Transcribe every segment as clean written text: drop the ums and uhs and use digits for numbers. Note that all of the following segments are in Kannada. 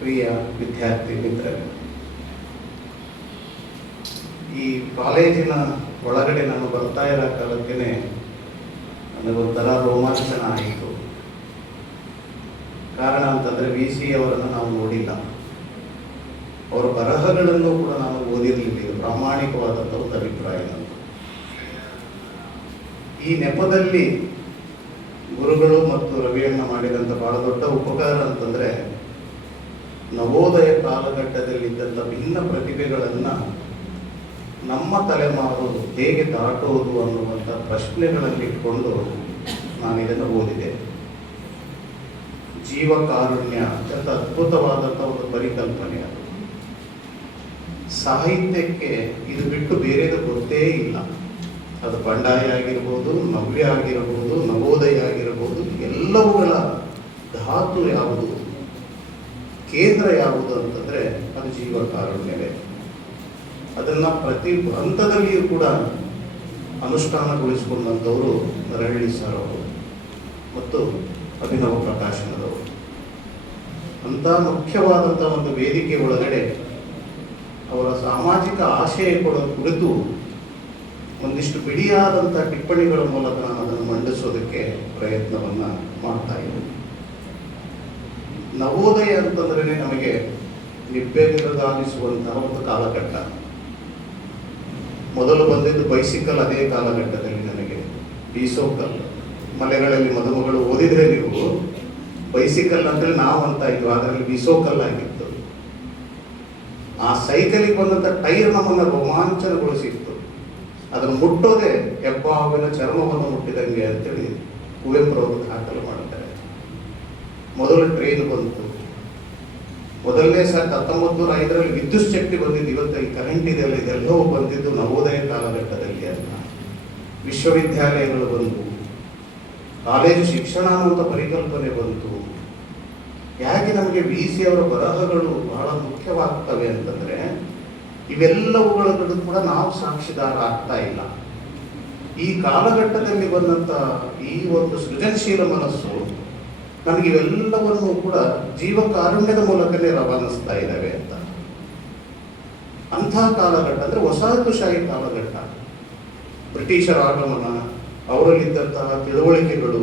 ಪ್ರಿಯ ವಿದ್ಯಾರ್ಥಿ ಮಿತ್ರರೇ, ಈ ಕಾಲೇಜಿನ ಒಳಗಡೆ ನಾನು ಬರ್ತಾ ಇರೋ ಕಾಲಕ್ಕೆ ನನಗೊಂಥರ ರೋಮಾಂಚನ ಆಯಿತು. ಕಾರಣ ಅಂತಂದರೆ VC ಅವರನ್ನು ನಾವು ನೋಡಿಲ್ಲ, ಅವರ ಬರಹಗಳನ್ನು ಕೂಡ ನಾನು ಓದಿರಲಿಲ್ಲ. ಇದು ಪ್ರಾಮಾಣಿಕವಾದಂಥ ಒಂದು ಅಭಿಪ್ರಾಯ ನಂದು. ಈ ನೆಪದಲ್ಲಿ ಗುರುಗಳು ಮತ್ತು ರವಿಯಣ್ಣ ಮಾಡಿದಂಥ ಬಹಳ ದೊಡ್ಡ ಉಪಕಾರ ಅಂತಂದರೆ, ನವೋದಯ ಕಾಲಘಟ್ಟದಲ್ಲಿದ್ದಂಥ ಭಿನ್ನ ಪ್ರತಿಭೆಗಳನ್ನು ನಮ್ಮ ತಲೆಮಾರು ಹೇಗೆ ದಾಟುವುದು ಅನ್ನುವಂಥ ಪ್ರಶ್ನೆಗಳನ್ನಿಟ್ಕೊಂಡು ನಾನು ಇದನ್ನು ಓದಿದೆ. ಜೀವಕಾರುಣ್ಯ ಅತ್ಯಂತ ಅದ್ಭುತವಾದಂಥ ಒಂದು ಪರಿಕಲ್ಪನೆ. ಅದು ಸಾಹಿತ್ಯಕ್ಕೆ ಇದು ಬಿಟ್ಟು ಬೇರೆದು ಗೊತ್ತೇ ಇಲ್ಲ. ಅದು ಬಂಡಾಯ ಆಗಿರ್ಬೋದು, ನವ್ಯ ಆಗಿರ್ಬೋದು, ನವೋದಯ ಆಗಿರ್ಬೋದು, ಎಲ್ಲವುಗಳ ಧಾತು ಯಾವುದು, ಕೇಂದ್ರ ಯಾವುದು ಅಂತಂದರೆ ಅದು ಜೀವಕಾರುಣ್ಯವೇ. ಅದನ್ನು ಪ್ರತಿ ಹಂತದಲ್ಲಿಯೂ ಕೂಡ ಅನುಷ್ಠಾನಗೊಳಿಸಿಕೊಂಡಂಥವರು ನರಹಳ್ಳಿ ಸರ್ ಅವರು ಮತ್ತು ಅಭಿನವ ಪ್ರಕಾಶನದವರು. ಅಂಥ ಮುಖ್ಯವಾದಂಥ ಒಂದು ವೇದಿಕೆ ಒಳಗಡೆ ಅವರ ಸಾಮಾಜಿಕ ಆಶಯ ಕುರಿತು ಒಂದಿಷ್ಟು ಬಿಡಿಯಾದಂಥ ಟಿಪ್ಪಣಿಗಳ ಮೂಲಕ ನಾನು ಅದನ್ನು ಮಂಡಿಸೋದಕ್ಕೆ ಪ್ರಯತ್ನವನ್ನು ಮಾಡ್ತಾ ಇದ್ದೀನಿ. ನವೋದಯ ಅಂತಂದ್ರೆ ನಮಗೆ ನಿಬ್ಬೆರಗಾಗಿಸುವಂತಹ ಒಂದು ಕಾಲಘಟ್ಟ. ಮೊದಲು ಬಂದಿದ್ದು ಬೈಸಿಕಲ್, ಅದೇ ಕಾಲಘಟ್ಟದಲ್ಲಿ ನನಗೆ ಬೀಸೋಕಲ್. ಮಲೆಗಳಲ್ಲಿ ಮದುಮಗಳು ಓದಿದ್ರೆ ನೀವು ಬೈಸಿಕಲ್ ಅಂತೇಳಿ ನಾವು ಅಂತ ಇದ್ವು, ಅದರಲ್ಲಿ ಬೀಸೋಕಲ್ ಆಗಿತ್ತು. ಆ ಸೈಕಲಿಗೆ ಬಂದಂಥ ಟೈರ್ ನಮ್ಮನ್ನು ರೋಮಾಂಚನಗೊಳಿಸಿತ್ತು. ಅದನ್ನು ಮುಟ್ಟೋದೆ ಹೆಬ್ಬಾವಿನ ಚರ್ಮವನ್ನು ಮುಟ್ಟಿದಂಗೆ ಅಂತೇಳಿ ಕುವೆಂಪುರವರು ದಾಖಲು ಮಾಡ್ತಾರೆ. ಮೊದಲು ಟ್ರೈನ್ ಬಂತು. ಮೊದಲನೇ ಸಾರಿ 1905ರಲ್ಲಿ ವಿದ್ಯುತ್ ಶಕ್ತಿ ಬಂದಿದ್ದು. ಇವತ್ತು ಈ ಕರೆಂಟ್ ಇದೆಲ್ಲ, ಇದೆಲ್ಲವೂ ಬಂದಿದ್ದು ನವೋದಯ ಕಾಲಘಟ್ಟದಲ್ಲಿ ಅಲ್ಲ. ವಿಶ್ವವಿದ್ಯಾಲಯಗಳು ಬಂತು, ಕಾಲೇಜು ಶಿಕ್ಷಣ ಅನ್ನುವಂಥ ಪರಿಕಲ್ಪನೆ ಬಂತು. ಯಾಕೆ ನಮಗೆ VC ಅವರ ಬರಹಗಳು ಬಹಳ ಮುಖ್ಯವಾಗ್ತವೆ ಅಂತಂದರೆ, ಇವೆಲ್ಲವುಗಳ ಕೂಡ ನಾವು ಸಾಕ್ಷಿದಾರ ಆಗ್ತಾ ಇಲ್ಲ. ಈ ಕಾಲಘಟ್ಟದಲ್ಲಿ ಬಂದಂಥ ಈ ಒಂದು ಸೃಜನಶೀಲ ಮನಸ್ಸು ನಮಗೆ ಇವೆಲ್ಲವನ್ನು ಕೂಡ ಜೀವಕಾರುಣ್ಯದ ಮೂಲಕನೇ ರವಾನಿಸ್ತಾ ಇದ್ದಾವೆ ಅಂತ. ಅಂಥ ಕಾಲಘಟ್ಟ ಅಂದರೆ ವಸಾಹತುಶಾಹಿ ಕಾಲಘಟ್ಟ. ಬ್ರಿಟಿಷರ ಆಗಮನ, ಅವರಲ್ಲಿದ್ದಂತಹ ತಿಳುವಳಿಕೆಗಳು,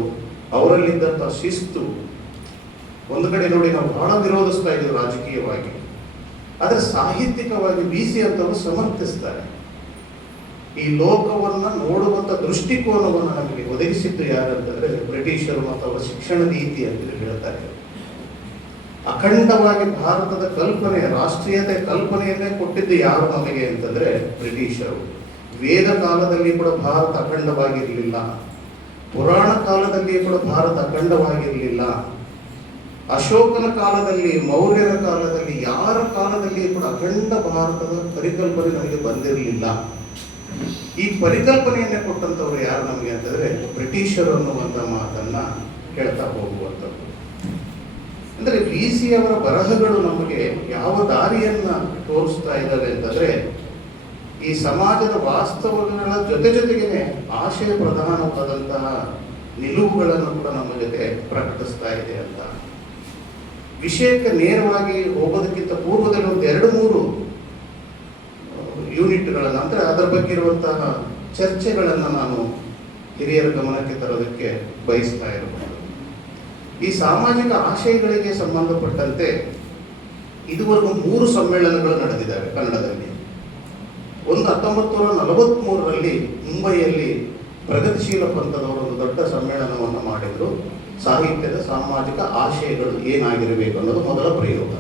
ಅವರಲ್ಲಿದ್ದಂತಹ ಶಿಸ್ತು. ಒಂದು ಕಡೆ ನೋಡಿ, ನಾವು ಬಹಳ ವಿರೋಧಿಸ್ತಾ ಇದ್ದೀವಿ ರಾಜಕೀಯವಾಗಿ, ಆದರೆ ಸಾಹಿತ್ಯಿಕವಾಗಿ VC ಅಂತವರು ಸಮರ್ಥಿಸ್ತಾರೆ. ಈ ಲೋಕವನ್ನು ನೋಡುವಂಥ ದೃಷ್ಟಿಕೋನವನ್ನು ನಮಗೆ ಒದಗಿಸಿದ್ದು ಯಾರಂತಂದರೆ ಬ್ರಿಟಿಷರು ಮತ್ತು ಅವರ ಶಿಕ್ಷಣ ನೀತಿ ಅಂತ ಹೇಳ್ತಾರೆ. ಅಖಂಡವಾಗಿ ಭಾರತದ ಕಲ್ಪನೆ, ರಾಷ್ಟ್ರೀಯತೆ ಕಲ್ಪನೆಯನ್ನೇ ಕೊಟ್ಟಿದ್ದು ಯಾರು ನಮಗೆ ಅಂತಂದರೆ ಬ್ರಿಟಿಷರು. ವೇದ ಕಾಲದಲ್ಲಿ ಕೂಡ ಭಾರತ ಅಖಂಡವಾಗಿರಲಿಲ್ಲ, ಪುರಾಣ ಕಾಲದಲ್ಲಿ ಕೂಡ ಭಾರತ ಅಖಂಡವಾಗಿರಲಿಲ್ಲ, ಅಶೋಕನ ಕಾಲದಲ್ಲಿ, ಮೌರ್ಯರ ಕಾಲದಲ್ಲಿ, ಯಾರ ಕಾಲದಲ್ಲಿ ಕೂಡ ಅಖಂಡ ಭಾರತದ ಪರಿಕಲ್ಪನೆ ನಮಗೆ ಬಂದಿರಲಿಲ್ಲ. ಈ ಪರಿಕಲ್ಪನೆಯನ್ನೇ ಕೊಟ್ಟಂಥವ್ರು ಯಾರು ನಮಗೆ ಅಂತಂದರೆ ಬ್ರಿಟಿಷರು ಅನ್ನುವಂಥ ಮಾತನ್ನ ಹೇಳ್ತಾ ಹೋಗುವಂಥದ್ದು. ಅಂದರೆ VC ಅವರ ಬರಹಗಳು ನಮಗೆ ಯಾವ ದಾರಿಯನ್ನ ತೋರಿಸ್ತಾ ಇದ್ದಾವೆ ಅಂತಂದರೆ, ಈ ಸಮಾಜದ ವಾಸ್ತವಗಳ ಜೊತೆಗೇನೆ ಆಶಯ ಪ್ರಧಾನವಾದಂತಹ ನಿಲುವುಗಳನ್ನು ಕೂಡ ನಮ್ಮ ಜೊತೆ ಪ್ರಕಟಿಸ್ತಾ ಇದೆ ಅಂತ. ವಿಷಯಕ್ಕೆ ನೇರವಾಗಿ ಹೋಗೋದಕ್ಕಿಂತ ಪೂರ್ವದಲ್ಲಿ ಒಂದು 2-3 ಯೂನಿಟ್ಗಳನ್ನು, ಅಂದರೆ ಅದರ ಬಗ್ಗೆ ಇರುವಂತಹ ಚರ್ಚೆಗಳನ್ನು ನಾನು ಹಿರಿಯರ ಗಮನಕ್ಕೆ ತರೋದಕ್ಕೆ ಬಯಸ್ತಾ ಇರಬಹುದು. ಈ ಸಾಮಾಜಿಕ ಆಶಯಗಳಿಗೆ ಸಂಬಂಧಪಟ್ಟಂತೆ ಇದುವರೆಗೂ 3 ಸಮ್ಮೇಳನಗಳು ನಡೆದಿದ್ದಾವೆ ಕನ್ನಡದಲ್ಲಿ. ಒಂದು 1943ರಲ್ಲಿ ಮುಂಬೈಯಲ್ಲಿ ಪ್ರಗತಿಶೀಲ ಪಂಥದವರು ಒಂದು ದೊಡ್ಡ ಸಮ್ಮೇಳನವನ್ನು ಮಾಡಿದರು. ಸಾಹಿತ್ಯದ ಸಾಮಾಜಿಕ ಆಶಯಗಳು ಏನಾಗಿರಬೇಕು ಅನ್ನೋದು ಮೊದಲ ಪ್ರಯೋಗ.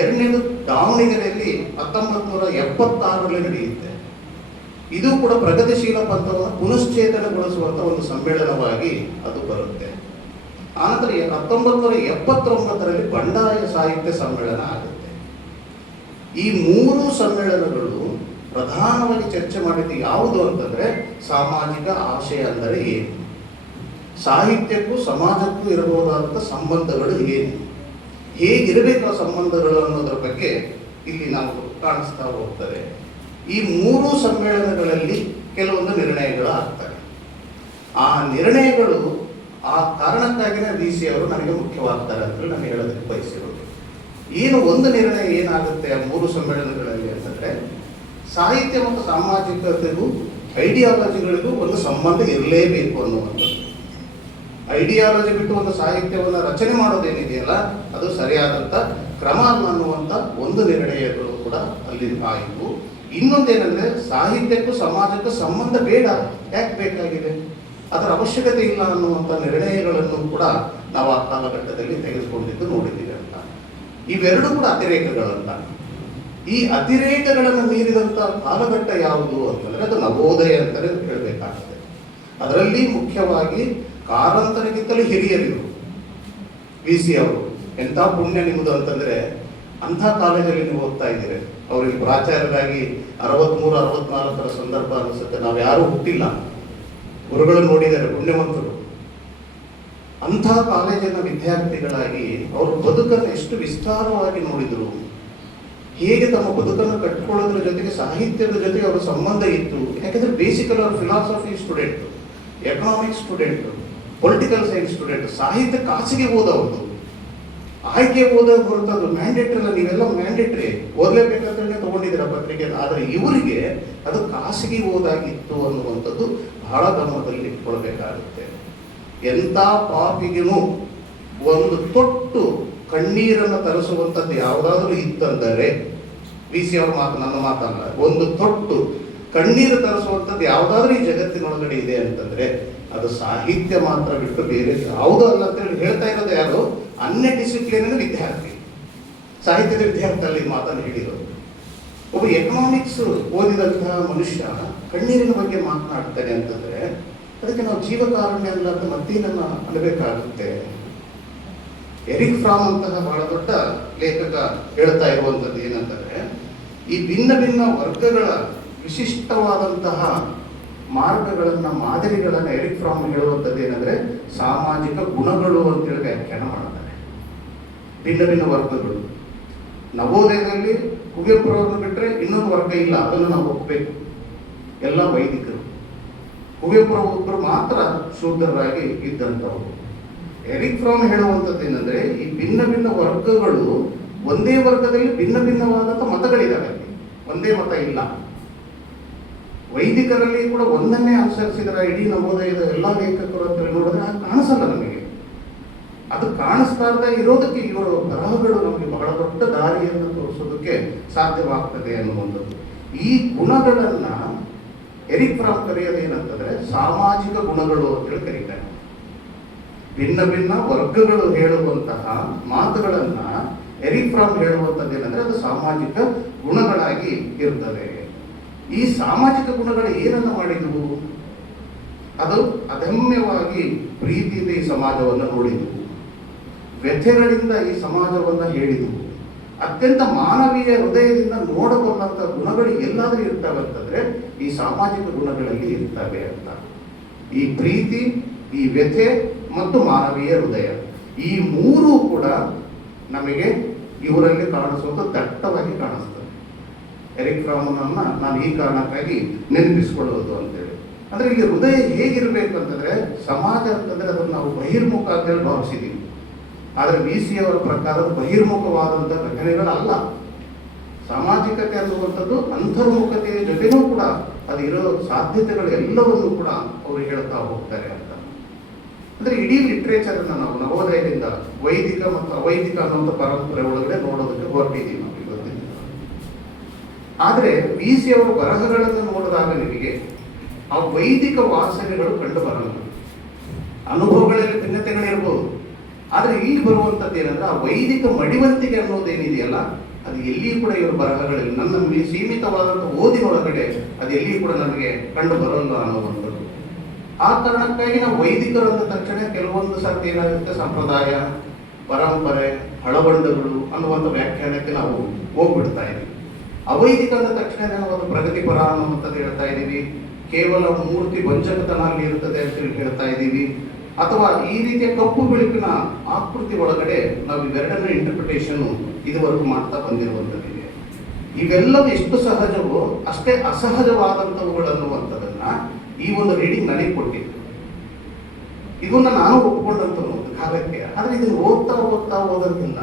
ಎರಡನೇದು ದಾವಣಗೆರೆಯಲ್ಲಿ 1976ರಲ್ಲಿ ನಡೆಯುತ್ತೆ. ಇದು ಕೂಡ ಪ್ರಗತಿಶೀಲ ಪಂಥವನ್ನು ಪುನಶ್ಚೇತನಗೊಳಿಸುವಂಥ ಒಂದು ಸಮ್ಮೇಳನವಾಗಿ ಅದು ಬರುತ್ತೆ. ಆನಂತರ 1979ರಲ್ಲಿ ಬಂಡಾಯ ಸಾಹಿತ್ಯ ಸಮ್ಮೇಳನ ಆಗುತ್ತೆ. ಈ 3 ಸಮ್ಮೇಳನಗಳು ಪ್ರಧಾನವಾಗಿ ಚರ್ಚೆ ಮಾಡಿದ್ದು ಯಾವುದು ಅಂತಂದರೆ ಸಾಮಾಜಿಕ ಆಶಯ ಅಂದರೆ ಏನು, ಸಾಹಿತ್ಯಕ್ಕೂ ಸಮಾಜಕ್ಕೂ ಇರಬಹುದಾದಂಥ ಸಂಬಂಧಗಳು ಏನು, ಹೇಗಿರಬೇಕು ಆ ಸಂಬಂಧಗಳು ಅನ್ನೋದ್ರ ಬಗ್ಗೆ ಇಲ್ಲಿ ನಾವು ಕಾಣಿಸ್ತಾ ಹೋಗ್ತದೆ. ಈ 3 ಸಮ್ಮೇಳನಗಳಲ್ಲಿ ಕೆಲವೊಂದು ನಿರ್ಣಯಗಳು ಆಗ್ತವೆ. ಆ ನಿರ್ಣಯಗಳು ಆ ಕಾರಣಕ್ಕಾಗಿಯೇ ವಿ ಸಿ ಅವರು ನನಗೆ ಮುಖ್ಯವಾಗ್ತಾರೆ ಅಂತ ನಾನು ಹೇಳೋದಕ್ಕೆ ಬಯಸಿರೋದು. ಏನು ಒಂದು ನಿರ್ಣಯ ಏನಾಗುತ್ತೆ ಆ 3 ಸಮ್ಮೇಳನಗಳಲ್ಲಿ ಅಂತಂದರೆ, ಸಾಹಿತ್ಯ ಮತ್ತು ಸಾಮಾಜಿಕತೆಗೂ ಐಡಿಯಾಲಜಿಗಳಿಗೂ ಒಂದು ಸಂಬಂಧ ಇರಲೇಬೇಕು ಅನ್ನುವಂಥದ್ದು. ಐಡಿಯಾಲಜಿ ಬಿಟ್ಟು ಒಂದು ಸಾಹಿತ್ಯವನ್ನು ರಚನೆ ಮಾಡೋದೇನಿದೆಯಲ್ಲ ಅದು ಸರಿಯಾದಂಥ ಕ್ರಮ ಅಲ್ಲ ಅನ್ನುವಂಥ ಒಂದು ನಿರ್ಣಯಗಳು ಕೂಡ ಅಲ್ಲಿ ಆಯಿತು. ಇನ್ನೊಂದೇನೆಂದರೆ, ಸಾಹಿತ್ಯಕ್ಕೂ ಸಮಾಜಕ್ಕೂ ಸಂಬಂಧ ಬೇಡ, ಯಾಕೆ ಬೇಕಾಗಿದೆ, ಅದರ ಅವಶ್ಯಕತೆ ಇಲ್ಲ ಅನ್ನುವಂಥ ನಿರ್ಣಯಗಳನ್ನು ಕೂಡ ನಾವು ಆ ಕಾಲಘಟ್ಟದಲ್ಲಿ ತೆಗೆದುಕೊಂಡಿದ್ದು ನೋಡಿದ್ದೀವಿ ಅಂತ. ಇವೆರಡೂ ಕೂಡ ಅತಿರೇಕಗಳಂತ. ಈ ಅತಿರೇಕಗಳನ್ನು ಮೀರಿದಂಥ ಕಾಲಘಟ್ಟ ಯಾವುದು ಅಂತಂದರೆ ಅದು ನವೋದಯ ಅಂತಲೇ ಹೇಳಬೇಕಾಗ್ತದೆ. ಅದರಲ್ಲಿ ಮುಖ್ಯವಾಗಿ ಕಾರಂತರಿಗಿಂತಲೂ ಹಿರಿಯರಿರು ವಿ ಸಿ ಅವರು. ಎಂಥ ಪುಣ್ಯ ನಿಮ್ಮದು ಅಂತಂದರೆ, ಅಂಥ ಕಾಲೇಜಲ್ಲಿ ನೀವು ಓದ್ತಾ ಇದ್ದೀರಿ. ಅವರಿಗೆ ಪ್ರಾಚಾರ್ಯರಾಗಿ 63-64 ಸಂದರ್ಭ ಅನಿಸುತ್ತೆ. ನಾವು ಯಾರೂ ಹುಟ್ಟಿಲ್ಲ, ಗುರುಗಳು ನೋಡಿದ್ದಾರೆ, ಪುಣ್ಯವಂತರು. ಅಂಥ ಕಾಲೇಜಿನ ವಿದ್ಯಾರ್ಥಿಗಳಾಗಿ ಅವರು ಬದುಕನ್ನು ಎಷ್ಟು ವಿಸ್ತಾರವಾಗಿ ನೋಡಿದರು, ಹೇಗೆ ತಮ್ಮ ಬದುಕನ್ನು ಕಟ್ಟಿಕೊಳ್ಳೋದ್ರ ಜೊತೆಗೆ ಸಾಹಿತ್ಯದ ಜೊತೆಗೆ ಅವರ ಸಂಬಂಧ ಇತ್ತು. ಯಾಕೆಂದರೆ ಬೇಸಿಕಲಿ ಅವರು philosophy student, economics student, political science student. ಸಾಹಿತ್ಯ ಖಾಸಗಿ ಓದೋದು, ಆಯ್ಕೆ ಓದೋದು ಹೊರತದ್ದು ಮ್ಯಾಂಡೇಟ್ರಿ ಅಲ್ಲ. ನೀವೆಲ್ಲ ಮ್ಯಾಂಡೇಟ್ರಿ ಓದಲೇಬೇಕಂತಲೇ ತೊಗೊಂಡಿದ್ದೀರ ಪತ್ರಿಕೆ. ಆದರೆ ಇವರಿಗೆ ಅದು ಖಾಸಗಿ ಓದಾಗಿತ್ತು ಅನ್ನುವಂಥದ್ದು ಬಹಳ ಗಮನದಲ್ಲಿ ಇಟ್ಕೊಳ್ಬೇಕಾಗುತ್ತೆ. ಎಂಥ ಪಾಪಿಗೂ ಒಂದು ತೊಟ್ಟು ಕಣ್ಣೀರನ್ನು ತರಿಸುವಂಥದ್ದು ಯಾವುದಾದ್ರೂ ಇತ್ತಂದರೆ, ವಿ ಸಿ ಅವ್ರ ಮಾತು, ನನ್ನ ಮಾತಲ್ಲ, ಒಂದು ತೊಟ್ಟು ಕಣ್ಣೀರು ತರಿಸುವಂಥದ್ದು ಯಾವುದಾದ್ರೂ ಈ ಜಗತ್ತಿನೊಳಗಡೆ ಇದೆ ಅಂತಂದರೆ ಅದು ಸಾಹಿತ್ಯ ಮಾತ್ರ ಬಿಟ್ಟು ಬೇರೆ ಯಾವುದೂ ಅಲ್ಲ ಅಂತೇಳಿ ಹೇಳ್ತಾ ಇರೋದು ಯಾರು? ಅನ್ಯ ಡಿಸಿಪ್ಲಿನ್ ವಿದ್ಯಾರ್ಥಿ, ಸಾಹಿತ್ಯದ ವಿದ್ಯಾರ್ಥಿ ಅಲ್ಲಿ ಮಾತನ್ನು ಹೇಳಿರೋದು. ಒಬ್ಬ ಎಕನಾಮಿಕ್ಸ್ ಓದಿದಂತಹ ಮನುಷ್ಯ ಕಣ್ಣೀರಿನ ಬಗ್ಗೆ ಮಾತನಾಡ್ತಾನೆ ಅಂತಂದರೆ ಅದಕ್ಕೆ ನಾವು ಜೀವಕಾರುಣ್ಯ ಅಲ್ಲ ಅಂತ ಮತ್ತೇನನ್ನು ಅನ್ನಬೇಕಾಗುತ್ತೆ. ಎರಿಕ್ ಫ್ರಾಮ್ ಅಂತಹ ಬಹಳ ದೊಡ್ಡ ಲೇಖಕ ಹೇಳ್ತಾ ಇರುವಂಥದ್ದು ಏನಂತಂದರೆ, ಈ ಭಿನ್ನ ಭಿನ್ನ ವರ್ಗಗಳ ವಿಶಿಷ್ಟವಾದಂತಹ ಮಾರ್ಗಗಳನ್ನು, ಮಾದರಿಗಳನ್ನು ಎರಿಕ್ ಫ್ರಾಮ್ ಹೇಳುವಂಥದ್ದು ಏನಂದರೆ ಸಾಮಾಜಿಕ ಗುಣಗಳು ಅಂತೇಳಿ ವ್ಯಾಖ್ಯಾನ ಮಾಡ್ತಾರೆ. ಭಿನ್ನ ಭಿನ್ನ ವರ್ಗಗಳು. ನವೋದಯದಲ್ಲಿ ಕುವೆಂಪುರವ್ರನ್ನು ಬಿಟ್ಟರೆ ಇನ್ನೊಂದು ವರ್ಗ ಇಲ್ಲ, ಅದನ್ನು ನಾವು ಒಪ್ಪಬೇಕು. ಎಲ್ಲ ವೈದಿಕರು. ಕುವೆಂಪುರವೊಬ್ಬರು ಮಾತ್ರ ಶೂದ್ರರಾಗಿ ಇದ್ದಂಥವರು. ಎರಿಕ್ ಫ್ರಾಮ್ ಹೇಳುವಂಥದ್ದು ಏನಂದರೆ, ಈ ಭಿನ್ನ ಭಿನ್ನ ವರ್ಗಗಳು ಒಂದೇ ವರ್ಗದಲ್ಲಿ ಭಿನ್ನ ಭಿನ್ನವಾದಂಥ ಮತಗಳಿದ್ದಾವೆ, ಒಂದೇ ಮತ ಇಲ್ಲ. ವೈದಿಕರಲ್ಲಿ ಕೂಡ ಒಂದನ್ನೇ ಅನುಸರಿಸಿದರೆ ಇಡೀ ನವೋದಯದ ಎಲ್ಲ ಲೇಖಕರು ಅಂತ ನೋಡಿದ್ರೆ ಅದು ಕಾಣಿಸಲ್ಲ ನಮಗೆ. ಅದು ಕಾಣಿಸ್ತಾ ಇರೋದಕ್ಕೆ ಇವರ ಬರಹಗಳು ನಮಗೆ ಬಹಳ ದೊಡ್ಡ ದಾರಿಯನ್ನು ತೋರಿಸೋದಕ್ಕೆ ಸಾಧ್ಯವಾಗ್ತದೆ ಅನ್ನುವಂಥದ್ದು. ಈ ಗುಣಗಳನ್ನು ಎರಿಕ್ ಫ್ರಾಮ್ ಕರೆಯೋದೇನಂತಂದರೆ ಸಾಮಾಜಿಕ ಗುಣಗಳು ಅಂತೇಳಿ ಕರೀತಾರೆ. ಭಿನ್ನ ಭಿನ್ನ ವರ್ಗಗಳು ಹೇಳುವಂತಹ ಮಾತುಗಳನ್ನು ಎರಿಕ್ ಫ್ರಾಮ್ ಹೇಳುವಂಥದ್ದು ಏನಂದರೆ ಅದು ಸಾಮಾಜಿಕ ಗುಣಗಳಾಗಿ ಇರ್ತದೆ. ಈ ಸಾಮಾಜಿಕ ಗುಣಗಳು ಏನನ್ನು ಮಾಡಿದವು? ಅದು ಅದಮ್ಯವಾಗಿ ಪ್ರೀತಿಯಿಂದ ಈ ಸಮಾಜವನ್ನು ನೋಡಿದವು, ವ್ಯಥೆಗಳಿಂದ ಈ ಸಮಾಜವನ್ನು ಹೇಳಿದವು, ಅತ್ಯಂತ ಮಾನವೀಯ ಹೃದಯದಿಂದ ನೋಡಬಲ್ಲಂಥ ಗುಣಗಳು ಎಲ್ಲಾದರೂ ಇರ್ತವೆ ಅಂತಂದರೆ ಈ ಸಾಮಾಜಿಕ ಗುಣಗಳಲ್ಲಿ ಇರ್ತವೆ ಅಂತ. ಈ ಪ್ರೀತಿ, ಈ ವ್ಯಥೆ ಮತ್ತು ಮಾನವೀಯ ಹೃದಯ, ಈ ಮೂರೂ ಕೂಡ ನಮಗೆ ಇವರಲ್ಲಿ ಕಾಣಿಸೋದು ದಟ್ಟವಾಗಿ ಕಾಣಿಸ್ತದೆ. ಎರಿಕ್ ಫ್ರಾಮ್ನನ್ನು ನಾನು ಈ ಕಾರಣಕ್ಕಾಗಿ ನೆನಪಿಸ್ಕೊಳ್ಳೋದು ಅಂತೇಳಿ. ಅಂದರೆ ಇಲ್ಲಿ ಹೃದಯ ಹೇಗಿರಬೇಕು ಅಂತಂದರೆ, ಸಮಾಜ ಅಂತಂದರೆ ಅದನ್ನು ನಾವು ಬಹಿರ್ಮುಖ ಅಂತೇಳಿ ಭಾವಿಸಿದ್ದೀವಿ. ಆದರೆ ವಿ ಸಿ ಅವರ ಪ್ರಕಾರ ಬಹಿರ್ಮುಖವಾದಂಥ ಘಟನೆಗಳಲ್ಲ. ಸಾಮಾಜಿಕತೆ ಅನ್ನುವಂಥದ್ದು ಅಂತರ್ಮುಖತೆಯ ಜೊತೆನೂ ಕೂಡ ಅದು ಇರೋ ಸಾಧ್ಯತೆಗಳು ಎಲ್ಲವನ್ನೂ ಕೂಡ ಅವರು ಹೇಳ್ತಾ ಹೋಗ್ತಾರೆ ಅಂತ. ಅಂದರೆ ಇಡೀ ಲಿಟ್ರೇಚರನ್ನು ನಾವು ನವೋದಯದಿಂದ ವೈದಿಕ ಮತ್ತು ಅವೈದಿಕ ಅನ್ನುವಂಥ ಪರಂಪರೆ ಒಳಗಡೆ ನೋಡೋದಕ್ಕೆ ಹೊರಟಿದ್ದೀವಿ ನಾವು ಇವತ್ತಿನ. ಆದರೆ ವಿ ಸಿ ಅವರ ಬರಹಗಳನ್ನು ನೋಡಿದಾಗ ನಿಮಗೆ ಆ ವೈದಿಕ ವಾಸನೆಗಳು ಕಂಡು ಬರಲ್ಲ. ಅನುಭವಗಳಲ್ಲಿ ಭಿನ್ನತೆಗಳಿರ್ಬೋದು, ಆದರೆ ಇಲ್ಲಿ ಬರುವಂಥದ್ದು ಏನಂದ್ರೆ ಆ ವೈದಿಕ ಮಡಿವಂತಿಕೆ ಅನ್ನೋದೇನಿದೆಯಲ್ಲ ಅದು ಎಲ್ಲಿಯೂ ಕೂಡ ಇವರ ಬರಹಗಳಲ್ಲಿ ನನ್ನ ಸೀಮಿತವಾದಂಥ ಓದಿನೊಳಗಡೆ ಅದು ಎಲ್ಲಿಯೂ ಕೂಡ ನಮಗೆ ಕಂಡು ಬರಲ್ಲ ಅನ್ನುವಂಥದ್ದು. ಆ ಕಾರಣಕ್ಕಾಗಿ ನಾವು ವೈದಿಕರು ಅಂದ ತಕ್ಷಣ ಕೆಲವೊಂದು ಸರ್ತಿ ಏನಾಗುತ್ತೆ, ಸಂಪ್ರದಾಯ, ಪರಂಪರೆ, ಹಳಬಂಡಗಳು ಅನ್ನುವಂಥ ವ್ಯಾಖ್ಯಾನಕ್ಕೆ ನಾವು ಹೋಗ್ಬಿಡ್ತಾ ಇದ್ದೀವಿ. ಅವೈದಿಕ ಅಂದ ತಕ್ಷಣ ನಾವು ಅದು ಪ್ರಗತಿಪರ ಅನ್ನುವಂಥದ್ದು ಹೇಳ್ತಾ ಇದ್ದೀವಿ, ಕೇವಲ ಮೂರ್ತಿ ವಂಚಕತನ ಅಲ್ಲಿ ಇರ್ತದೆ ಅಂತೇಳಿ ಹೇಳ್ತಾ ಇದ್ದೀವಿ. ಅಥವಾ ಈ ರೀತಿಯ ಕಪ್ಪು ಬೆಳಕಿನ ಆಕೃತಿ ಒಳಗಡೆ ನಾವು ಇವೆರಡನ್ನ ಇಂಟರ್ಪ್ರಿಟೇಷನ್ ಇದುವರೆಗೂ ಮಾಡ್ತಾ ಬಂದಿರುವಂಥದ್ದಿದೆ. ಇವೆಲ್ಲವೂ ಎಷ್ಟು ಸಹಜವೋ ಅಷ್ಟೇ ಅಸಹಜವಾದಂಥವುಗಳನ್ನುವಂಥದ್ದನ್ನು ಈ ಒಂದು ರೀಡಿಂಗ್ ನನಗೆ ಕೊಟ್ಟಿದ್ದು. ಇದನ್ನ ನಾನು ಒಪ್ಕೊಂಡಂತ ಒಂದು ಕಾಲಕ್ಕೆ. ಆದ್ರೆ ಇದನ್ನು ಓದಂಗಿಲ್ಲ,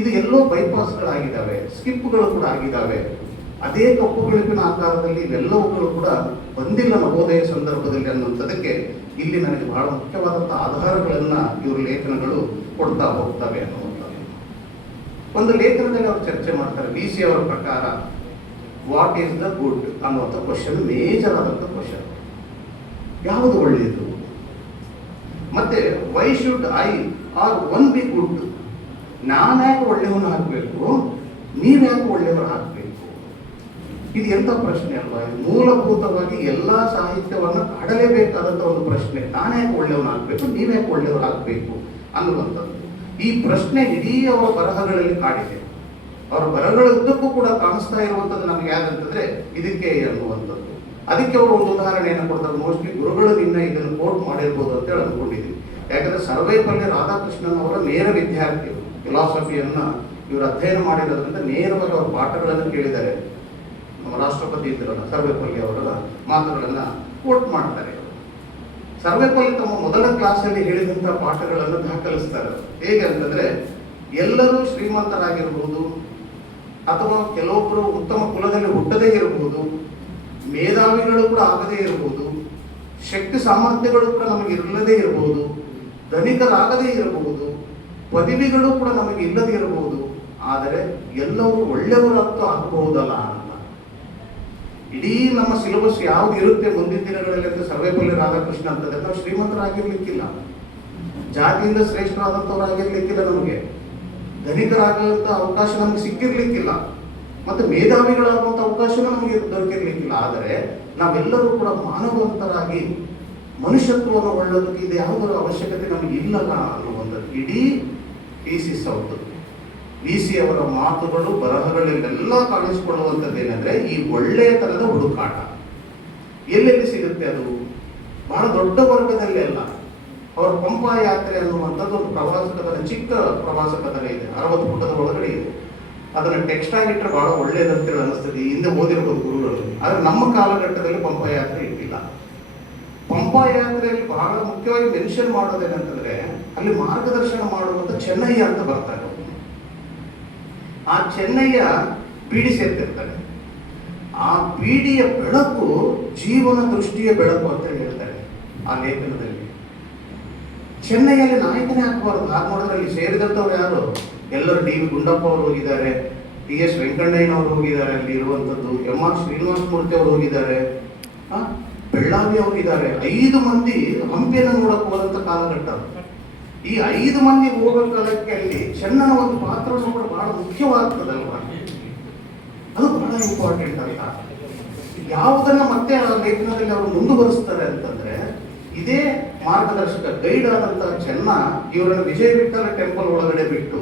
ಇದು ಎಲ್ಲೋ ಬೈಪಾಸ್ಗಳಾಗಿದ್ದಾವೆ, ಸ್ಕಿಪ್ಗಳು ಕೂಡ ಆಗಿದ್ದಾವೆ. ಅದೇ ಕಪ್ಪು ಬಿಳುಪಿನ ಆಕಾರದಲ್ಲಿ ಇವೆಲ್ಲವುಗಳು ಕೂಡ ಬಂದಿಲ್ಲ ನವೋದಯ ಸಂದರ್ಭದಲ್ಲಿ ಅನ್ನುವಂಥದ್ದಕ್ಕೆ ಇಲ್ಲಿ ನನಗೆ ಬಹಳ ಮುಖ್ಯವಾದಂಥ ಆಧಾರಗಳನ್ನ ಇವ್ರ ಲೇಖನಗಳು ಕೊಡ್ತಾ ಹೋಗ್ತವೆ ಅನ್ನುವಂಥದ್ದು. ಒಂದು ಲೇಖನದಲ್ಲಿ ಅವರು ಚರ್ಚೆ ಮಾಡ್ತಾರೆ, VC ಅವರ ಪ್ರಕಾರ ವಾಟ್ ಈಸ್ ದ ಗುಡ್ ಅನ್ನುವಂಥ ಕ್ವಶನ್ ಮೇಜರ್ ಆದಂಥ ಕ್ವಶನ್. ಯಾವುದು ಒಳ್ಳೆಯದು? ಮತ್ತೆ why should I or one be good? ನಾನು ಯಾಕೆ ಒಳ್ಳೆಯವನು ಹಾಕಬೇಕು, ನೀವ್ಯಾಕೆ ಒಳ್ಳೆಯವರು ಹಾಕಬೇಕು? ಇದು ಎಂಥ ಪ್ರಶ್ನೆ ಅಲ್ವಾ? ಮೂಲಭೂತವಾಗಿ ಎಲ್ಲಾ ಸಾಹಿತ್ಯವನ್ನು ಕಾಡಲೇಬೇಕಾದಂಥ ಒಂದು ಪ್ರಶ್ನೆ. ನಾನು ಯಾಕೆ ಒಳ್ಳೆಯವನು ಹಾಕಬೇಕು, ನೀವ್ಯಾಕೆ ಒಳ್ಳೆಯವರು ಹಾಕಬೇಕು ಅನ್ನುವಂಥದ್ದು. ಈ ಪ್ರಶ್ನೆ ಇಡೀ ಅವರ ಬರಹಗಳಲ್ಲಿ ಕಾಡಿದೆ. ಅವರ ಬರಹಗಳ ಉದ್ದಕ್ಕೂ ಕೂಡ ಕಾಣಿಸ್ತಾ ಇರುವಂಥದ್ದು ನಮ್ಗೆ ಯಾದಂತಂದ್ರೆ ಇದಕ್ಕೆ ಅನ್ನುವಂಥದ್ದು. ಅದಕ್ಕೆ ಅವರು ಒಂದು ಉದಾಹರಣೆಯನ್ನು ಕೊಡ್ತಾರೆ. ಮೋಸ್ಟ್ಲಿ ಗುರುಗಳು ನಿನ್ನ ಇದನ್ನು ಕೋಟ್ ಮಾಡಿರ್ಬೋದು ಅಂತ ಹೇಳಿ ಅಂದ್ಕೊಂಡಿದ್ದೀನಿ. ಯಾಕಂದ್ರೆ ಸರ್ವೇಪಲ್ಲಿ ರಾಧಾಕೃಷ್ಣನ್ ಅವರ ನೇರ ವಿದ್ಯಾರ್ಥಿ, ಫಿಲಾಸಫಿಯನ್ನ ಇವರು ಅಧ್ಯಯನ ಮಾಡಿರೋದ್ರಿಂದ ನೇರವಾಗಿ ಅವರ ಪಾಠಗಳನ್ನು ಕೇಳಿದ್ದಾರೆ. ನಮ್ಮ ರಾಷ್ಟ್ರಪತಿ ಇದ್ರಲ್ಲ ಸರ್ವೇಪಲ್ಲಿ ಅವರ ಮಾತುಗಳನ್ನ ಕೋಟ್ ಮಾಡ್ತಾರೆ. ಸರ್ವೇಪಲ್ಲಿ ತಮ್ಮ ಮೊದಲ ಕ್ಲಾಸಲ್ಲಿ ಹೇಳಿದಂಥ ಪಾಠಗಳನ್ನು ದಾಖಲಿಸ್ತಾರೆ. ಹೇಗೆ ಅಂತಂದ್ರೆ, ಎಲ್ಲರೂ ಶ್ರೀಮಂತರಾಗಿರ್ಬೋದು, ಅಥವಾ ಕೆಲವೊಬ್ಬರು ಉತ್ತಮ ಕುಲದಲ್ಲಿ ಹುಟ್ಟದೇ ಇರಬಹುದು, ಮೇಧಾವಿಗಳು ಕೂಡ ಆಗದೇ ಇರಬಹುದು, ಶಕ್ತಿ ಸಾಮರ್ಥ್ಯಗಳು ಕೂಡ ನಮಗೆ ಇರಲದೇ ಇರಬಹುದು, ಧನಿಕರಾಗದೇ ಇರಬಹುದು, ಪದವಿಗಳು ಕೂಡ ನಮಗೆ ಇಲ್ಲದೇ ಇರಬಹುದು, ಆದರೆ ಎಲ್ಲರೂ ಒಳ್ಳೆಯವರತ್ತು ಆಗಬಹುದಲ್ಲ ಅಂತ. ಇಡೀ ನಮ್ಮ ಸಿಲೆಬಸ್ ಯಾವ್ದು ಇರುತ್ತೆ ಮುಂದಿನ ದಿನಗಳಲ್ಲಿ ಅಂತ ಸರ್ವೇಪಲ್ಲಿ ರಾಧಾಕೃಷ್ಣ ಅಂತಂದ್ರೆ, ನಾವು ಶ್ರೀಮಂತರಾಗಿರ್ಲಿಕ್ಕಿಲ್ಲ, ಜಾತಿಯಿಂದ ಶ್ರೇಷ್ಠರಾದಂಥವರಾಗಿರ್ಲಿಕ್ಕಿಲ್ಲ, ನಮಗೆ ಧನಿಕರಾಗುವಂಥ ಅವಕಾಶ ನಮ್ಗೆ ಸಿಕ್ಕಿರ್ಲಿಕ್ಕಿಲ್ಲ, ಮತ್ತೆ ಮೇಧಾವಿಗಳಾಗುವಂಥ ಅವಕಾಶನೂ ನಮಗೆ ದೊರಕಿರ್ಲಿಕ್ಕಿಲ್ಲ. ಆದರೆ ನಾವೆಲ್ಲರೂ ಕೂಡ ಮಾನವಂತರಾಗಿ ಮನುಷ್ಯತ್ವವನ್ನು ಒಳ್ಳೆದಕ್ಕೆ ಇದು ಯಾವುದರ ಅವಶ್ಯಕತೆ ನಮಗೆ ಇಲ್ಲಲ್ಲ ಅನ್ನುವಂಥದ್ದು ಇಡೀ ಥೀಸಿಸ್ ಅವ್ರದ್ದು. VC ಅವರ ಮಾತುಗಳು ಬರಹಗಳಲ್ಲೆಲ್ಲ ಕಾಣಿಸಿಕೊಳ್ಳುವಂಥದ್ದು ಏನಂದ್ರೆ, ಈ ಒಳ್ಳೆಯತನದ ಹುಡುಕಾಟ ಎಲ್ಲೆಲ್ಲಿ ಸಿಗುತ್ತೆ. ಅದು ಬಹಳ ದೊಡ್ಡ ವರ್ಗದಲ್ಲಿ ಅಲ್ಲ. ಅವರ ಪಂಪಾ ಯಾತ್ರೆ ಅನ್ನುವಂಥದ್ದು ಒಂದು ಪ್ರವಾಸ ಕಥನ, ಚಿಕ್ಕ ಪ್ರವಾಸ ಕಥನ ಇದೆ, 60 ಪುಟದ ಒಳಗಡೆ ಇದೆ. ಅದನ್ನ ಟೆಕ್ಸ್ಟ್ ಆಗಿಟ್ಟರೆ ಬಹಳ ಒಳ್ಳೆಯದಂತೇಳಿ ಅನಿಸ್ತದೆ, ಹಿಂದೆ ಓದಿರ್ಬೋದು ಗುರುಗಳು. ಆದರೆ ನಮ್ಮ ಕಾಲಘಟ್ಟದಲ್ಲಿ ಪಂಪಾ ಯಾತ್ರೆ ಇಟ್ಟಿಲ್ಲ. ಪಂಪಾ ಯಾತ್ರೆಯಲ್ಲಿ ಬಹಳ ಮುಖ್ಯವಾಗಿ ಮೆನ್ಷನ್ ಮಾಡೋದೇನಂತಂದ್ರೆ, ಅಲ್ಲಿ ಮಾರ್ಗದರ್ಶನ ಮಾಡುವಂತ ಚೆನ್ನಯ್ಯ ಅಂತ ಬರ್ತಾರೆ. ಆ ಚೆನ್ನಯ್ಯ ಬೀಡಿ ಸೇರ್ತಿರ್ತಾರೆ. ಆ ಬೀಡಿಯ ಬೆಳಕು ಜೀವನ ದೃಷ್ಟಿಯ ಬೆಳಕು ಅಂತ ಹೇಳ್ತಾರೆ ಆ ಲೇಖನದಲ್ಲಿ. ಚೆನ್ನೈಯಲ್ಲಿ ನಾಯಕನೇ ಹಾಕಬಾರದು. ಹಾಗೆ ನೋಡಿದ್ರೆ ಅಲ್ಲಿ ಸೇರಿದಂಥವ್ರು ಯಾರು? ಎಲ್ಲರೂ DV ಗುಂಡಪ್ಪ ಅವರು ಹೋಗಿದ್ದಾರೆ, TS ವೆಂಕಣ್ಣಯ್ಯನವರು ಹೋಗಿದ್ದಾರೆ, ಅಲ್ಲಿ ಇರುವಂಥದ್ದು MR ಶ್ರೀನಿವಾಸ ಮೂರ್ತಿ ಅವರು ಹೋಗಿದ್ದಾರೆ, ಬೆಳ್ಳಾವಿ ಅವರು ಇದ್ದಾರೆ. 5 ಮಂದಿ ಹಂಪಿಯನ್ನು ನೋಡಕ್ ಹೋದಂತ ಕಾಲಘಟ್ಟ. ಈ 5 ಮಂದಿ ಹೋಗೋ ಕಾಲಕ್ಕೆ ಅಲ್ಲಿ ಚೆನ್ನನ ಒಂದು ಪಾತ್ರ ಕೂಡ ಬಹಳ ಮುಖ್ಯವಾಗ್ತದಲ್ವಾ? ಅದು ಬಹಳ ಇಂಪಾರ್ಟೆಂಟ್ ಅಂತ. ಯಾವುದನ್ನ ಮತ್ತೆ ಆ ಲೇಖನದಲ್ಲಿ ಅವರು ಮುಂದುವರಿಸ್ತಾರೆ ಅಂತಂದ್ರೆ, ಇದೇ ಮಾರ್ಗದರ್ಶಕ ಗೈಡ್ ಆದಂತಹ ಚೆನ್ನ ಇವರನ್ನು ವಿಜಯ ವಿಠಲ ಟೆಂಪಲ್ ಒಳಗಡೆ ಬಿಟ್ಟು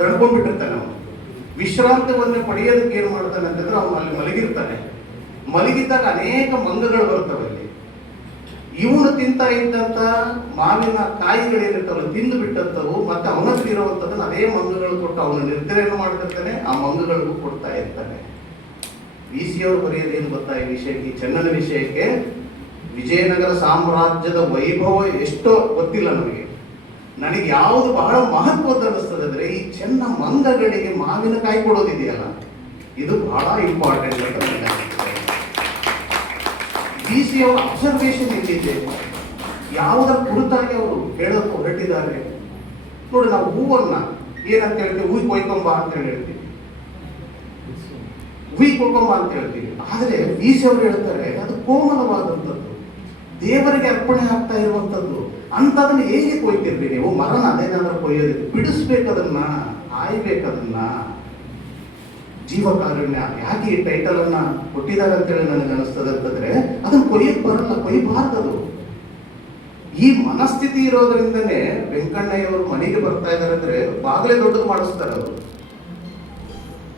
ದಡ್ಕೊಂಡ್ಬಿಟ್ಟಿರ್ತಾನೆ. ಅವನು ವಿಶ್ರಾಂತಿಯನ್ನು ಪಡೆಯೋದಕ್ಕೆ ಏನ್ ಮಾಡ್ತಾನೆ ಅಂತಂದ್ರೆ, ಅವನು ಅಲ್ಲಿ ಮಲಗಿರ್ತಾನೆ. ಮಲಗಿದ್ದಾಗ ಅನೇಕ ಮಂಗಗಳು ಬರ್ತವೆ ಅಲ್ಲಿ. ಇವನು ತಿಂತ ಇದ್ದಂತ ಮಾವಿನ ಕಾಯಿಗಳೇನಿರ್ತಾವಲ್ಲ ತಿಂದು ಬಿಟ್ಟಂತವು, ಮತ್ತೆ ಅವನಲ್ಲಿ ಇರುವಂತದನ್ನ ಅದೇ ಮಂಗಗಳು ಕೊಟ್ಟು ಅವನು ನಿರ್ಧಾರವನ್ನು ಮಾಡ್ತಿರ್ತಾನೆ, ಆ ಮಂಗಗಳಿಗೂ ಕೊಡ್ತಾ ಇರ್ತಾನೆ. VC ಅವರು ಬರೆಯೋದೇನು ಗೊತ್ತಾ ಈ ವಿಷಯಕ್ಕೆ, ಚೆನ್ನನ ವಿಷಯಕ್ಕೆ? ವಿಜಯನಗರ ಸಾಮ್ರಾಜ್ಯದ ವೈಭವ ಎಷ್ಟೋ ಗೊತ್ತಿಲ್ಲ ನಮಗೆ. ನನಗೆ ಯಾವುದು ಬಹಳ ಮಹತ್ವದ ಅನಿಸ್ತದೆ ಅಂದ್ರೆ, ಈ ಚೆನ್ನ ಮಂಗಗಳಿಗೆ ಮಾವಿನಕಾಯಿ ಕೊಡೋದಿದೆಯಲ್ಲ, ಇದು ಬಹಳ ಇಂಪಾರ್ಟೆಂಟ್ ಅಂತ. VC ಅವರ ಅಬ್ಸರ್ವೇಷನ್ ಎಲ್ಲಿದೆ, ಯಾವುದರ ಕುರಿತಾಗಿ ಅವರು ಹೇಳೋಕೆ ಹೊರಟಿದ್ದಾರೆ ನೋಡಿ. ನಾವು ಹೂವನ್ನ ಏನಂತ ಹೇಳ್ತೀವಿ? ಹೂವಿ ಕೊಯ್ಕೊಂಬ ಅಂತ ಹೇಳ್ತೀವಿ, ಹೂವಿ ಕೊಯ್ಕೊಂಬ ಅಂತ ಹೇಳ್ತೀವಿ. ಆದರೆ VC ಅವರು ಹೇಳ್ತಾರೆ, ಅದು ಕೋಮಲವಾದಂಥದ್ದು, ದೇವರಿಗೆ ಅರ್ಪಣೆ ಆಗ್ತಾ ಇರುವಂಥದ್ದು. ಅಂಥದನ್ನ ಹೇಗೆ ಕೊಯ್ತಿರ್ರಿ ನೀವು? ಮರನ ಅದೇನಾದ್ರೂ ಕೊಯ್ಯೋದಕ್ಕೆ ಬಿಡಿಸ್ಬೇಕದನ್ನ, ಆಯ್ಬೇಕದನ್ನ. ಜೀವಕಾರುಣ್ಯ ಯಾಕೆ ಈ ಟೈಟಲ್ ಅನ್ನ ಕೊಟ್ಟಿದ್ದಾರೆ ಅಂತೇಳಿ ನನಗೆ ಅನಿಸ್ತದೆ ಅಂತಂದ್ರೆ, ಅದನ್ನ ಕೊಯ್ಯಕ್ ಬರಲ್ಲ, ಕೊಯ್ಬಾರ್ದದು. ಈ ಮನಸ್ಥಿತಿ ಇರೋದ್ರಿಂದನೇ ವೆಂಕಣ್ಣಯ್ಯವರು ಮನೆಗೆ ಬರ್ತಾ ಇದ್ದಾರೆ ಅಂದ್ರೆ ಬಾಗ್ಲೇ ದೊಡ್ಡದು ಮಾಡಿಸ್ತಾರೆ ಅವರು.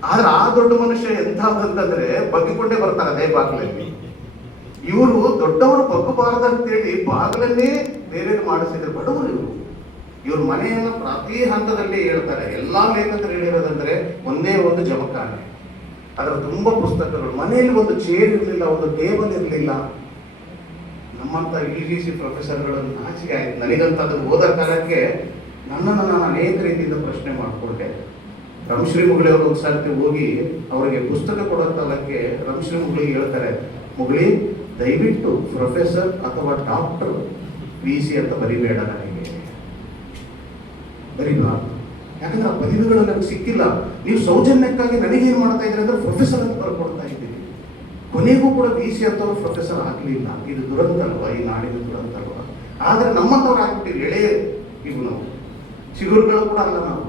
ಆದ್ರೆ ಆ ದೊಡ್ಡ ಮನುಷ್ಯ ಎಂಥದಂತಂದ್ರೆ ಬಗ್ಗಿಕೊಂಡೇ ಬರ್ತಾರೆ ಅದೇ ಬಾಗ್ಲಲ್ಲಿ. ಇವರು ದೊಡ್ಡವರು ಬಗ್ಗಬಾರದಂತೇಳಿ ಬಾಗ್ಲನ್ನೇ ಬೇರೆ ಮಾಡಿಸಿದ್ರು ಬಡವರು ಇವರು. ಇವ್ರ ಮನೆಯನ್ನ ಪ್ರತಿ ಹಂತದಲ್ಲಿ ಹೇಳ್ತಾರೆ. ಎಲ್ಲಾ ಲೇಖಕರು ಹೇಳಿರೋದಂದ್ರೆ ಒಂದೇ ಒಂದು ಜಮಖಾನೆ, ಅದರ ತುಂಬಾ ಪುಸ್ತಕಗಳು. ಮನೆಯಲ್ಲಿ ಒಂದು ಚೇರ್ ಇರಲಿಲ್ಲ, ಒಂದು ಟೇಬಲ್ ಇರಲಿಲ್ಲ. ನಮ್ಮಂಥ UGC ಪ್ರೊಫೆಸರ್ಗಳನ್ನು ನಾಚಿಕೆ ಆಯ್ತು ನನಗಂತ ಅದನ್ನು ಓದೋ ಕಾಲಕ್ಕೆ ನನ್ನನ್ನು ನಾನು ಅನೇಕ ರೀತಿಯಿಂದ ಪ್ರಶ್ನೆ ಮಾಡಿಕೊಂಡೆ. ರಮಶ್ರೀ ಮುಗಳಿ ಅವರು ಒಂದು ಸರ್ತಿ ಹೋಗಿ ಅವರಿಗೆ ಪುಸ್ತಕ ಕೊಡೋ ಕಾಲಕ್ಕೆ ರಮಶ್ರೀ ಮುಗಳಿಗೆ ಹೇಳ್ತಾರೆ, ಮುಗಳಿ ದಯವಿಟ್ಟು ಪ್ರೊಫೆಸರ್ ಅಥವಾ ಡಾಕ್ಟರ್ VC ಅಂತ ಬರಿಬೇಡ, ನನಗೆ ಬರಿಬಾರ್ದು, ಯಾಕಂದ್ರೆ ಆ ಪದವಿಗಳು ನನಗೆ ಸಿಕ್ಕಿಲ್ಲ. ನೀವು ಸೌಜನ್ಯಕ್ಕಾಗಿ ನನಗೇನು ಮಾಡ್ತಾ ಇದ್ದೀರಿ ಅಂದ್ರೆ ಪ್ರೊಫೆಸರ್ ಅಂತ ಬರ್ಕೊಡ್ತಾ ಇದ್ದೀರಿ. ಕೊನೆಗೂ ಕೂಡ VC ಅಂತವ್ರು ಪ್ರೊಫೆಸರ್ ಆಗಲಿಲ್ಲ. ಇದು ದುರಂತ ಅಲ್ವಾ, ಈ ನಾಡಿನ ದುರಂತ ಅಲ್ವಾ? ಆದರೆ ನಮ್ಮಂಥವ್ರು ಆಗ್ಬಿಟ್ಟಿರಿ, ಎಳೆ ಇವು ನಾವು ಚಿಗುರುಗಳು ಕೂಡ ಅಲ್ಲ ನಾವು.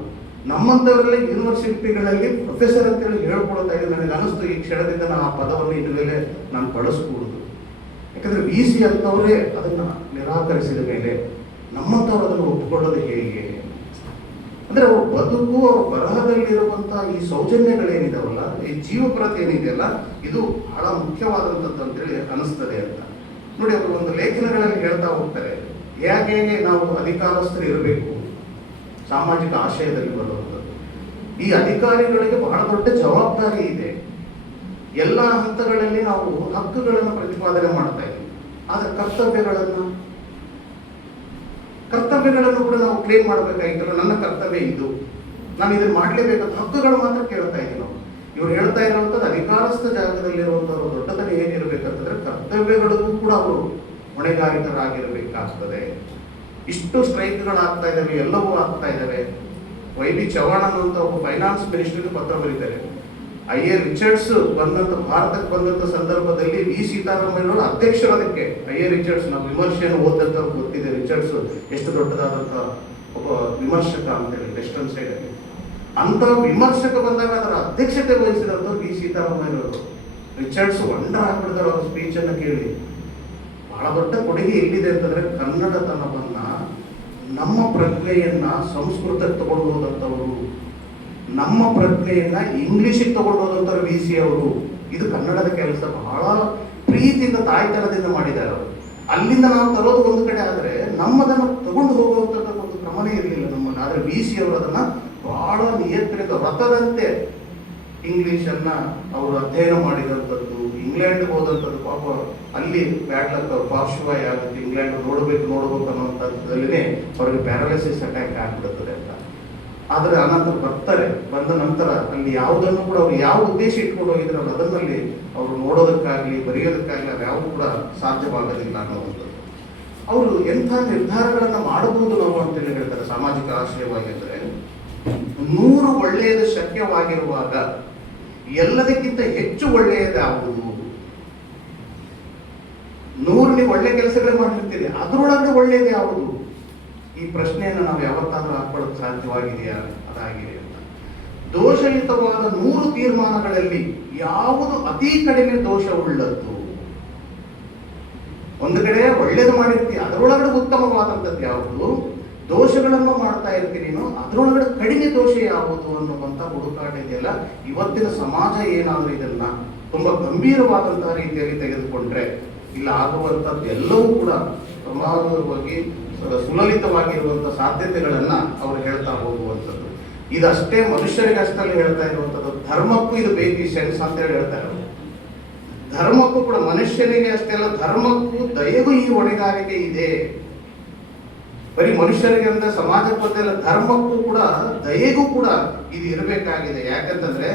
ನಮ್ಮಂಥವರೆಲ್ಲ ಯೂನಿವರ್ಸಿಟಿಗಳಲ್ಲಿ ಪ್ರೊಫೆಸರ್ ಅಂತೇಳಿ ಹೇಳ್ಕೊಳ್ತಾ ಇದ್ದೀನಿ. ನನಗೆ ಅನಿಸ್ತು ಈ ಕ್ಷಣದಿಂದ ನಾನು ಆ ಪದವನ್ನು ಇನ್ಮೇಲೆ ನಾನು ಬಳಸ್ಕೊಡುದು. ಯಾಕಂದ್ರೆ VC ಅಂತವರೇ ಅದನ್ನು ನಿರಾಕರಿಸಿದ ಮೇಲೆ ನಮ್ಮಂಥವ್ರು ಅದನ್ನು ಒಪ್ಪಿಕೊಳ್ಳೋದು ಹೇಗೆ? ಅಂದ್ರೆ ಅವ್ರ ಬದುಕು, ಅವ್ರ ಬರಹದಲ್ಲಿರುವಂತಹ ಈ ಸೌಜನ್ಯಗಳೇನಿದಾವಲ್ಲ, ಈ ಜೀವಪ್ರತಿ ಏನಿದೆಯಲ್ಲ, ಇದು ಬಹಳ ಮುಖ್ಯವಾದಂಥದ್ದು ಅಂತೇಳಿ ಅನಿಸ್ತದೆ ಅಂತ. ನೋಡಿ, ಅವರು ಒಂದು ಲೇಖನಗಳಲ್ಲಿ ಹೇಳ್ತಾ ಹೋಗ್ತಾರೆ, ಹೇಗೆ ನಾವು ಅಧಿಕಾರಸ್ಥರು ಇರಬೇಕು ಸಾಮಾಜಿಕ ಆಶಯದಲ್ಲಿ ಬರುವಂಥದ್ದು. ಈ ಅಧಿಕಾರಿಗಳಿಗೆ ಬಹಳ ದೊಡ್ಡ ಜವಾಬ್ದಾರಿ ಇದೆ. ಎಲ್ಲ ಹಂತಗಳಲ್ಲಿ ನಾವು ಹಕ್ಕುಗಳನ್ನು ಪ್ರತಿಪಾದನೆ ಮಾಡ್ತಾ ಇದ್ದೀವಿ, ಆದರೆ ಕರ್ತವ್ಯಗಳನ್ನು ಕೂಡ ನಾವು ಕ್ಲೇಮ್ ಮಾಡಬೇಕಾಗಿತ್ತು. ನನ್ನ ಕರ್ತವ್ಯ ಇದು, ನಾನು ಇದನ್ನು ಮಾಡಲೇಬೇಕಂತ ಹಕ್ಕುಗಳು ಮಾತ್ರ ಕೇಳ್ತಾ ಇದ್ದೀವಿ ನಾವು. ಇವ್ರು ಹೇಳ್ತಾ ಇರುವಂಥದ್ದು ಅಧಿಕಾರಸ್ಥ ಜಾಗದಲ್ಲಿರುವಂಥವ್ರು ದೊಡ್ಡತನ ಏನಿರಬೇಕಂತಂದ್ರೆ ಕರ್ತವ್ಯಗಳಿಗೂ ಕೂಡ ಅವರು ಹೊಣೆಗಾರಿಕರಾಗಿರಬೇಕಾಗ್ತದೆ. ಇಷ್ಟು ಸ್ಟ್ರೈಕ್ಗಳಾಗ್ತಾ ಇದ್ದಾವೆ, ಎಲ್ಲವೂ ಆಗ್ತಾ ಇದ್ದಾವೆ. YB ಚವ್ಹಾಣ್ ಅನ್ನುವಂಥ ಒಬ್ಬ ಫೈನಾನ್ಸ್ ಮಿನಿಸ್ಟರ್ಗೆ ಪತ್ರ ಬರೀತಾರೆ. IA ರಿಚರ್ಡ್ಸ್ ಭಾರತಕ್ಕೆ ಬಂದಂಥ ಸಂದರ್ಭದಲ್ಲಿ V ಸೀತಾರಾಮಯ್ಯನವರು ಅಧ್ಯಕ್ಷರು. ಅದಕ್ಕೆ IA ರಿಚರ್ಡ್ಸ್, ನಾವು ವಿಮರ್ಶೆಯನ್ನು ಓದಂಥವ್ರು ಗೊತ್ತಿದೆ, ರಿಚರ್ಡ್ಸ್ ಎಷ್ಟು ದೊಡ್ಡದಾದಂಥ ಒಬ್ಬ ವಿಮರ್ಶಕ ಅಂತೇಳಿ ವೆಸ್ಟರ್ನ್ ಸೈಡಲ್ಲಿ. ಅಂಥ ವಿಮರ್ಶಕ ಬಂದಾಗ ಅದರ ಅಧ್ಯಕ್ಷತೆ ವಹಿಸಿದಂಥವ್ರು V ಸೀತಾರಾಮಯ್ಯನವರು. ರಿಚರ್ಡ್ಸ್ ವಂಡರ್ ಆಗ್ಬಿಡ್ತಾರೆ ಅವ್ರ ಸ್ಪೀಚನ್ನು ಕೇಳಿ. ಬಹಳ ದೊಡ್ಡ ಕೊಡುಗೆ ಎಲ್ಲಿದೆ ಅಂತಂದ್ರೆ ಕನ್ನಡತನವನ್ನ, ನಮ್ಮ ಪ್ರಜ್ಞೆಯನ್ನ ಸಂಸ್ಕೃತಕ್ಕೆ ತಗೊಂಡು ಹೋದಂಥವರು, ನಮ್ಮ ಪ್ರಜ್ಞೆಯನ್ನ ಇಂಗ್ಲಿಷಿಗೆ ತಗೊಂಡು ಹೋದಂಥವ್ರು VC ಅವರು. ಇದು ಕನ್ನಡದ ಕೆಲಸ ಬಹಳ ಪ್ರೀತಿಯಿಂದ ತಾಯ್ತನದಿಂದ ಮಾಡಿದ್ದಾರೆ ಅವರು. ಅಲ್ಲಿಂದ ನಾವು ತರೋದು ಒಂದು ಕಡೆ, ಆದರೆ ನಮ್ಮದನ್ನು ತಗೊಂಡು ಹೋಗುವಂಥದ್ದು ಒಂದು ಕ್ರಮನೇ ಇರಲಿಲ್ಲ ನಮ್ಮನ್ನು. ಆದರೆ VC ಅವರು ಅದನ್ನ ಬಹಳ ನಿಯಂತ್ರಿತ ವ್ರತದಂತೆ ಇಂಗ್ಲಿಷನ್ನ ಅವರು ಅಧ್ಯಯನ ಮಾಡಿದಂಥದ್ದು, ಇಂಗ್ಲೆಂಡ್ಗೆ ಹೋದಂಥದ್ದು. ಪಾಪ ಅಲ್ಲಿ ಬ್ಯಾಡ್ಲಕ್ ಪಾರ್ಶ್ವವಾಯು ಆಗುತ್ತೆ, ಇಂಗ್ಲೆಂಡ್ ನೋಡಬೇಕು ಅನ್ನುವಂಥದ್ದಲ್ಲೇ ಅವ್ರಿಗೆ ಪ್ಯಾರಾಲಿಸಿಸ್ ಅಟ್ಯಾಕ್ ಆಗಿಬಿಡುತ್ತದೆ ಅಂತ. ಆದರೆ ಅನಂತರ ಬರ್ತಾರೆ, ಬಂದ ನಂತರ ಅಲ್ಲಿ ಯಾವುದನ್ನು ಕೂಡ ಅವ್ರು ಯಾವ ಉದ್ದೇಶ ಇಟ್ಕೊಂಡು ಹೋಗಿದ್ರಲ್ಲ ಅದನ್ನಲ್ಲಿ ಅವರು ನೋಡೋದಕ್ಕಾಗಲಿ ಬರೆಯೋದಕ್ಕಾಗಲಿ ಅದು ಯಾವುದು ಕೂಡ ಸಾಧ್ಯವಾಗೋದಿಲ್ಲ ಅನ್ನೋವಂಥದ್ದು. ಅವರು ಎಂಥ ನಿರ್ಧಾರಗಳನ್ನು ಮಾಡಬಹುದು ನಾವು ಅಂತೇಳಿ ಹೇಳ್ತಾರೆ ಸಾಮಾಜಿಕ ಆಶಯವಾಗಿ. ಅಂದರೆ 100 ಒಳ್ಳೆಯದು ಶಕ್ಯವಾಗಿರುವಾಗ ಎಲ್ಲದಕ್ಕಿಂತ ಹೆಚ್ಚು ಒಳ್ಳೆಯದು ಯಾವುದು? 100 ನೀವು ಒಳ್ಳೆ ಕೆಲಸಗಳೇ ಮಾಡಿರ್ತೀರಿ, ಅದರೊಳಗೆ ಒಳ್ಳೆಯದು ಯಾವುದು? ಈ ಪ್ರಶ್ನೆಯನ್ನು ನಾವು ಯಾವತ್ತಾದ್ರೂ ಹಾಕೊಳ್ಳೋಕೆ ಸಾಧ್ಯವಾಗಿದೆಯಾ? ಅದಾಗಿದೆ ಅಂತ. ದೋಷಯುತವಾದ 100 ತೀರ್ಮಾನಗಳಲ್ಲಿ ಯಾವುದು ಅತಿ ಕಡಿಮೆ ದೋಷವುಳ್ಳದ್ದು? ಒಂದು ಕಡೆ ಒಳ್ಳೇದು ಮಾಡಿರ್ತೀಯ, ಅದರೊಳಗಡೆ ಉತ್ತಮವಾದಂಥದ್ದು ಯಾವುದು? ದೋಷಗಳನ್ನು ಮಾಡ್ತಾ ಇರ್ತೀನಿ ನೀನು, ಅದರೊಳಗಡೆ ಕಡಿಮೆ ದೋಷ ಯಾವುದು ಅನ್ನುವಂಥ ಹುಡುಕಾಟ ಇದೆಯಲ್ಲ. ಇವತ್ತಿನ ಸಮಾಜ ಏನಾದರೂ ಇದನ್ನ ತುಂಬಾ ಗಂಭೀರವಾದಂತಹ ರೀತಿಯಲ್ಲಿ ತೆಗೆದುಕೊಂಡ್ರೆ ಇಲ್ಲ ಆಗುವಂಥದ್ದು ಎಲ್ಲವೂ ಕೂಡ ಪ್ರಮಾದವಾಗಿ ಸುಲಲಿತವಾಗಿರುವಂಥ ಸಾಧ್ಯತೆಗಳನ್ನ ಅವರು ಹೇಳ್ತಾ ಹೋಗುವಂಥದ್ದು. ಇದಷ್ಟೇ ಮನುಷ್ಯರಿಗೆ ಅಷ್ಟಲ್ಲಿ ಹೇಳ್ತಾ ಇರುವಂಥದ್ದು, ಧರ್ಮಕ್ಕೂ ಇದು ಬೇಕು ಈ ಸೆನ್ಸ್ ಅಂತ ಹೇಳಿ ಹೇಳ್ತಾರೆ ಅವರು. ಧರ್ಮಕ್ಕೂ ಕೂಡ ಮನುಷ್ಯನಿಗೆ ಅಷ್ಟೇ ಅಲ್ಲ, ಧರ್ಮಕ್ಕೂ ದಯೆಗೂ ಈ ಹೊಣೆಗಾರಿಕೆ ಇದೆ. ಬರೀ ಮನುಷ್ಯರಿಗೆ ಅಂದ್ರೆ ಸಮಾಜಕ್ಕೆ ಬಂದೆಲ್ಲ, ಧರ್ಮಕ್ಕೂ ಕೂಡ ದಯೆಗೂ ಕೂಡ ಇದು ಇರಬೇಕಾಗಿದೆ. ಯಾಕಂತಂದ್ರೆ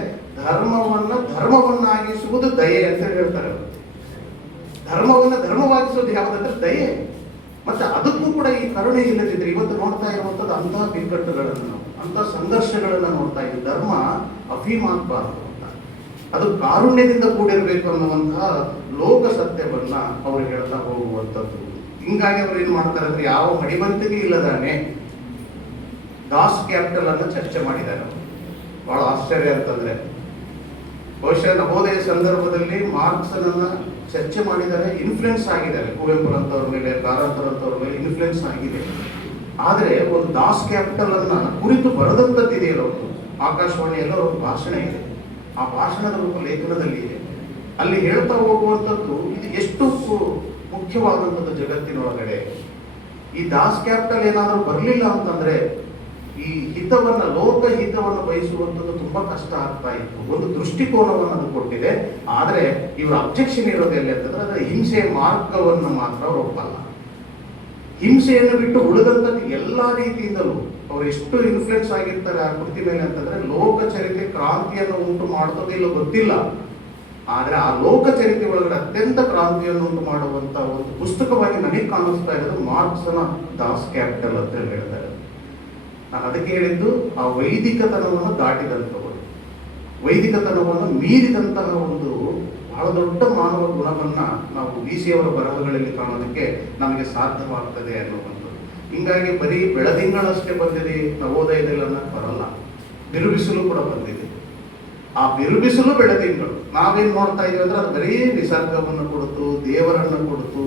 ಧರ್ಮವನ್ನಾಗಿಸುವುದು ದಯೆ ಅಂತ ಹೇಳ್ತಾರೆ ಅವರು. ಧರ್ಮವಾಗಿಸೋದು ಯಾವುದಂದ್ರೆ ದಯೆ. ಮತ್ತೆ ಅದಕ್ಕೂ ಕೂಡ ಈ ಕರುಣೆ ಇಲ್ಲದಿದ್ರೆ ಇವತ್ತು ನೋಡ್ತಾ ಇರುವಂಥದ್ದು ಅಂತಹ ಬಿಕ್ಕಟ್ಟುಗಳನ್ನು ನಾವು, ಅಂತಹ ಸಂಘರ್ಷಗಳನ್ನು ನೋಡ್ತಾ ಇದ್ದೀವಿ. ಧರ್ಮ ಅಭಿಮಾನಬಾರದು ಅಂತ, ಅದು ಕಾರುಣ್ಯದಿಂದ ಕೂಡಿರಬೇಕು ಅನ್ನುವಂತಹ ಲೋಕ ಸತ್ಯವನ್ನ ಅವರು ಹೇಳ್ತಾ ಹೋಗುವಂಥದ್ದು. ಹಿಂಗಾಗಿ ಅವರು ಏನು ಮಾಡ್ತಾರೆ ಅಂದ್ರೆ ಯಾವ ಮಡಿವಂತಿಕೆ ಇಲ್ಲದಾನೆ ದಾಸ್ ಕ್ಯಾಪಿಟಲ್ ಅನ್ನು ಚರ್ಚೆ ಮಾಡಿದ್ದಾರೆ. ಬಹಳ ಆಶ್ಚರ್ಯ ಅಂತಂದ್ರೆ, ಬಹುಶಃ ನವೋದಯ ಸಂದರ್ಭದಲ್ಲಿ ಮಾರ್ಕ್ಸನ್ನ ಚರ್ಚೆ ಮಾಡಿದ್ದಾರೆ, ಇನ್ಫ್ಲುಯೆನ್ಸ್ ಆಗಿದ್ದಾರೆ. ಕುವೆಂಪುರಂತವ್ರ ಮೇಲೆ, ಕಾರಂತರಂತವ್ರ ಮೇಲೆ ಇನ್ಫ್ಲುಯೆನ್ಸ್ ಆಗಿದೆ. ಆದರೆ ಒಂದು ದಾಸ್ ಕ್ಯಾಪಿಟಲ್ ಅನ್ನ ಕುರಿತು ಬರೆದಂಥದ್ದು ಇದೆಯಲ್ಲ, ಆಕಾಶವಾಣಿಯಲ್ಲ ಒಂದು ಭಾಷಣ ಇದೆ, ಆ ಭಾಷಣದ ರೂಪ ಲೇಖನದಲ್ಲಿ ಇದೆ. ಅಲ್ಲಿ ಹೇಳ್ತಾ ಹೋಗುವಂಥದ್ದು ಇದು ಎಷ್ಟು ಮುಖ್ಯವಾದಂಥದ್ದು ಜಗತ್ತಿನೊಳಗಡೆ. ಈ ದಾಸ್ ಕ್ಯಾಪಿಟಲ್ ಏನಾದರೂ ಬರಲಿಲ್ಲ ಅಂತಂದ್ರೆ ಈ ಹಿತವನ್ನ, ಲೋಕ ಹಿತವನ್ನು ಬಯಸುವಂಥದ್ದು ತುಂಬಾ ಕಷ್ಟ ಆಗ್ತಾ ಇತ್ತು. ಒಂದು ದೃಷ್ಟಿಕೋನವನ್ನು ಅದು ಕೊಟ್ಟಿದೆ. ಆದರೆ ಇವರ ಅಬ್ಜೆಕ್ಷನ್ ಇರೋದು ಎಲ್ಲಿ ಅಂತಂದ್ರೆ ಅದರ ಹಿಂಸೆಯ ಮಾರ್ಗವನ್ನು ಮಾತ್ರ ಅವರು ಒಪ್ಪಲ್ಲ. ಹಿಂಸೆಯನ್ನು ಬಿಟ್ಟು ಉಳಿದಂಥದ್ದು ಎಲ್ಲಾ ರೀತಿಯಿಂದಲೂ ಅವ್ರು ಎಷ್ಟು ಇನ್ಫ್ಲುಯೆನ್ಸ್ ಆಗಿರ್ತಾರೆ ಆ ಕೃತಿ ಮೇಲೆ ಅಂತಂದ್ರೆ, ಲೋಕ ಚರಿತ್ರೆ ಕ್ರಾಂತಿಯನ್ನು ಉಂಟು ಮಾಡುತ್ತದೆ ಇಲ್ಲ ಗೊತ್ತಿಲ್ಲ, ಆದ್ರೆ ಆ ಲೋಕ ಚರಿತ್ರೆ ಒಳಗಡೆ ಅತ್ಯಂತ ಕ್ರಾಂತಿಯನ್ನು ಉಂಟು ಮಾಡುವಂತ ಒಂದು ಪುಸ್ತಕವಾಗಿ ನನಗೆ ಕಾಣಿಸ್ತಾ ಇರೋದು ಮಾರ್ಕ್ಸನ ದಾಸ್ ಕ್ಯಾಪಿಟಲ್ ಅಂತ ಹೇಳ್ತಾರೆ. ನಾನು ಅದಕ್ಕೆ ಹೇಳಿದ್ದು ಆ ವೈದಿಕತನವನ್ನು ದಾಟಿದಂಥವರು, ವೈದಿಕತನವನ್ನು ಮೀರಿದಂತಹ ಒಂದು ಬಹಳ ದೊಡ್ಡ ಮಾನವ ಗುಣವನ್ನ ನಾವು ವಿ.ಸಿ. ಅವರ ಬರಹಗಳಲ್ಲಿ ಕಾಣೋದಕ್ಕೆ ನಮಗೆ ಸಾಧ್ಯವಾಗ್ತದೆ ಅನ್ನುವಂಥದ್ದು. ಹಿಂಗಾಗಿ ಬರೀ ಬೆಳದಿಂಗಳಷ್ಟೇ ಬಂದಿದೆ ನವೋದಯದಲ್ಲಿ ಅನ್ನೋಕೆ ಬರಲ್ಲ, ಬಿರುಬಿಸಿಲು ಕೂಡ ಬಂದಿದೆ. ಆ ಬಿರುಬಿಸಿಲು ಬೆಳದಿಂಗಳು ನಾವೇನ್ ನೋಡ್ತಾ ಇದೀವಿ ಅಂದ್ರೆ ಅದು ಬರೀ ನಿಸರ್ಗವನ್ನು ಕೊಡ್ತು, ದೇವರನ್ನು ಕೊಡ್ತು,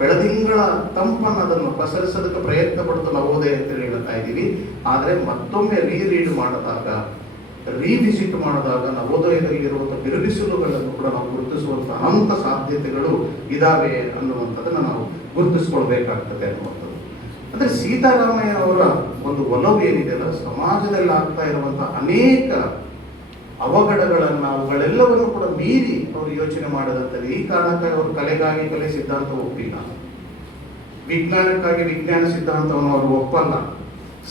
ಬೆಳದಿಂಗಳ ತಂಪನ್ನು ಅದನ್ನು ಪಸರಿಸೋದಕ್ಕೆ ಪ್ರಯತ್ನ ಪಡ್ತು ನವೋದಯ ಅಂತ ಹೇಳ್ತಾ ಇದ್ದೀವಿ. ಆದ್ರೆ ಮತ್ತೊಮ್ಮೆ ರೀಡ್ ಮಾಡಿದಾಗ, ರೀವಿಸಿಟ್ ಮಾಡಿದಾಗ ನವೋದಯದಲ್ಲಿ ಇರುವಂತಹ ಬಿರುಬಿಸಿಲುಗಳನ್ನು ಕೂಡ ನಾವು ಗುರುತಿಸುವಂತಹ ಅನಂತ ಸಾಧ್ಯತೆಗಳು ಇದಾವೆ ಅನ್ನುವಂಥದ್ದನ್ನು ನಾವು ಗುರುತಿಸ್ಕೊಳ್ಬೇಕಾಗ್ತದೆ ಅನ್ನುವಂಥದ್ದು. ಅಂದ್ರೆ ಸೀತಾರಾಮಯ್ಯ ಅವರ ಒಂದು ಒಲವು ಏನಿದೆ ಅಲ್ಲ, ಸಮಾಜದಲ್ಲಿ ಆಗ್ತಾ ಇರುವಂತಹ ಅನೇಕ ಅವಘಡಗಳನ್ನ, ಅವುಗಳೆಲ್ಲವನ್ನು ಕೂಡ ಮೀರಿ ಅವರು ಯೋಚನೆ ಮಾಡದಂತದ್ದು. ಈ ಕಾರಣಕ್ಕಾಗಿ ಅವರು ಕಲೆಗಾಗಿ ಕಲೆ ಸಿದ್ಧಾಂತ ಒಪ್ಪಿಲ್ಲ, ವಿಜ್ಞಾನಕ್ಕಾಗಿ ವಿಜ್ಞಾನ ಸಿದ್ಧಾಂತವನ್ನು ಅವರು ಒಪ್ಪಲ್ಲ,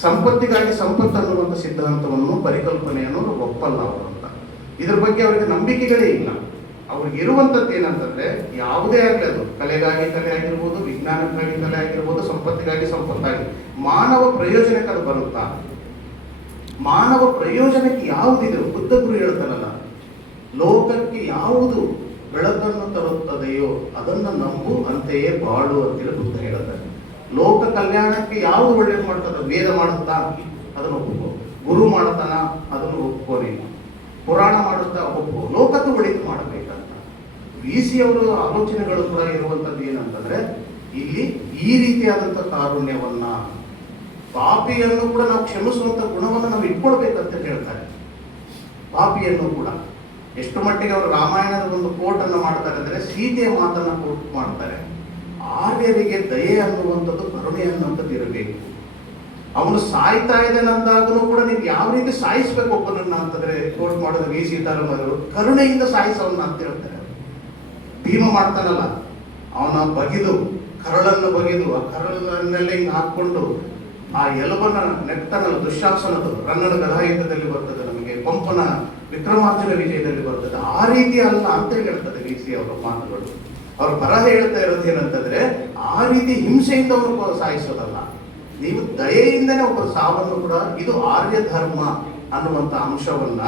ಸಂಪತ್ತಿಗಾಗಿ ಸಂಪತ್ತು ಅನ್ನುವಂಥ ಸಿದ್ಧಾಂತವನ್ನು, ಪರಿಕಲ್ಪನೆಯನ್ನು ಒಪ್ಪಲ್ಲ ಅವರು ಅಂತ. ಇದ್ರ ಬಗ್ಗೆ ಅವರಿಗೆ ನಂಬಿಕೆಗಳೇ ಇಲ್ಲ. ಅವ್ರಿಗೆ ಇರುವಂಥದ್ದು ಏನಂತಂದ್ರೆ, ಯಾವುದೇ ಆಗಲಿ ಅದು ಕಲೆಗಾಗಿ ಕಲೆ ಆಗಿರ್ಬೋದು, ವಿಜ್ಞಾನಕ್ಕಾಗಿ ಕಲೆ ಆಗಿರ್ಬೋದು, ಸಂಪತ್ತಿಗಾಗಿ ಸಂಪತ್ತಾಗಿ, ಮಾನವ ಪ್ರಯೋಜನಕ್ಕೆ ಅದು ಬರುತ್ತಾ? ಮಾನವ ಪ್ರಯೋಜನಕ್ಕೆ ಯಾವುದಿದೆ? ಬುದ್ಧ ಗುರು ಹೇಳ್ತಾನಲ್ಲ, ಲೋಕಕ್ಕೆ ಯಾವುದು ಬೆಳಕನ್ನು ತರುತ್ತದೆಯೋ ಅದನ್ನು ನಂಬು, ಅಂತೆಯೇ ಬಾಳು ಅಂತೇಳಿ ಬುದ್ಧ ಹೇಳ್ತಾರೆ. ಲೋಕ ಕಲ್ಯಾಣಕ್ಕೆ ಯಾವುದು ಒಳ್ಳೇದು ಮಾಡ್ತದ? ವೇದ ಮಾಡುತ್ತಾ? ಅದನ್ನು ಒಪ್ಪು. ಗುರು ಮಾಡ್ತಾನ? ಅದನ್ನು ಒಪ್ಪೋರಿಲ್ಲ. ಪುರಾಣ ಮಾಡುತ್ತಾ? ಒಪ್ಪು. ಲೋಕಕ್ಕೆ ಒಳಿತು ಮಾಡಬೇಕಂತ ವಿ.ಸಿ. ಅವರ ಆಲೋಚನೆಗಳು ಕೂಡ ಇರುವಂತದ್ದು ಏನಂತಂದ್ರೆ, ಇಲ್ಲಿ ಈ ರೀತಿಯಾದಂಥ ಕಾರುಣ್ಯವನ್ನ, ಪಾಪಿಯನ್ನು ಕೂಡ ನಾವು ಕ್ಷಮಿಸುವಂತ ಗುಣವನ್ನು ನಾವು ಇಟ್ಕೊಳ್ಬೇಕಂತ ಹೇಳ್ತಾರೆ. ಪಾಪಿಯನ್ನು ಕೂಡ ಎಷ್ಟು ಮಟ್ಟಿಗೆ ಅವರು ರಾಮಾಯಣದ ಒಂದು ಕೋಟ್ ಅನ್ನು ಮಾಡ್ತಾರೆ ಅಂದ್ರೆ, ಸೀತೆಯ ಮಾತನ್ನ ಕೋಟ್ ಮಾಡ್ತಾರೆ. ಆರ್ಯರಿಗೆ ದಯೆ ಅನ್ನುವಂಥದ್ದು, ಕರುಣೆ ಅನ್ನುವಂಥದ್ದು ಇರಬೇಕು. ಅವನು ಸಾಯ್ತಾ ಇದ್ದಾನೆ ಅಂದಾಗೂ ಕೂಡ ನೀವು ಯಾವ ರೀತಿ ಸಾಯಿಸ್ಬೇಕು ಒಬ್ಬನನ್ನ ಅಂತಂದ್ರೆ, ಕೋಟ್ ಮಾಡೋದು ವಿ. ಸೀತಾರಾಮಯ್ಯವರು ಕರುಣೆಯಿಂದ ಸಾಯಿಸವನ್ನ ಅಂತ ಹೇಳ್ತಾರೆ. ಭೀಮ ಮಾಡ್ತಾನಲ್ಲ, ಅವನ ಬಗೆದು ಕರಳನ್ನು ಬಗೆದು ಆ ಕರಳನ್ನೆಲ್ಲ ಹಿಂಗೆ ಹಾಕೊಂಡು ಆ ಎಲುಬನ್ನ ನೆಟ್ಟನಲ್ಲ, ದುಶ್ಯಾಸನದು ರನ್ನಡ ಗದಾಯುದ್ಧದಲ್ಲಿ ಬರ್ತದೆ, ನಮಗೆ ಪಂಪನ ವಿಕ್ರಮಾರ್ಜುನ ವಿಜಯದಲ್ಲಿ ಬರ್ತದೆ. ಆ ರೀತಿ ಅಲ್ಲ ಅಂತ ಹೇಳ್ತದೆ ವಿ.ಸಿ. ಅವರ ಮಾತುಗಳು. ಅವ್ರ ಬರಹ ಹೇಳ್ತಾ ಇರೋದು ಏನಂತಂದ್ರೆ, ಆ ರೀತಿ ಹಿಂಸೆಯಿಂದ ಅವರು ಸಾಯಿಸೋದಲ್ಲ, ನೀವು ದಯೆಯಿಂದನೇ ಒಬ್ಬರು ಸಾವನ್ನು ಕೂಡ, ಇದು ಆರ್ಯ ಧರ್ಮ ಅನ್ನುವಂಥ ಅಂಶವನ್ನ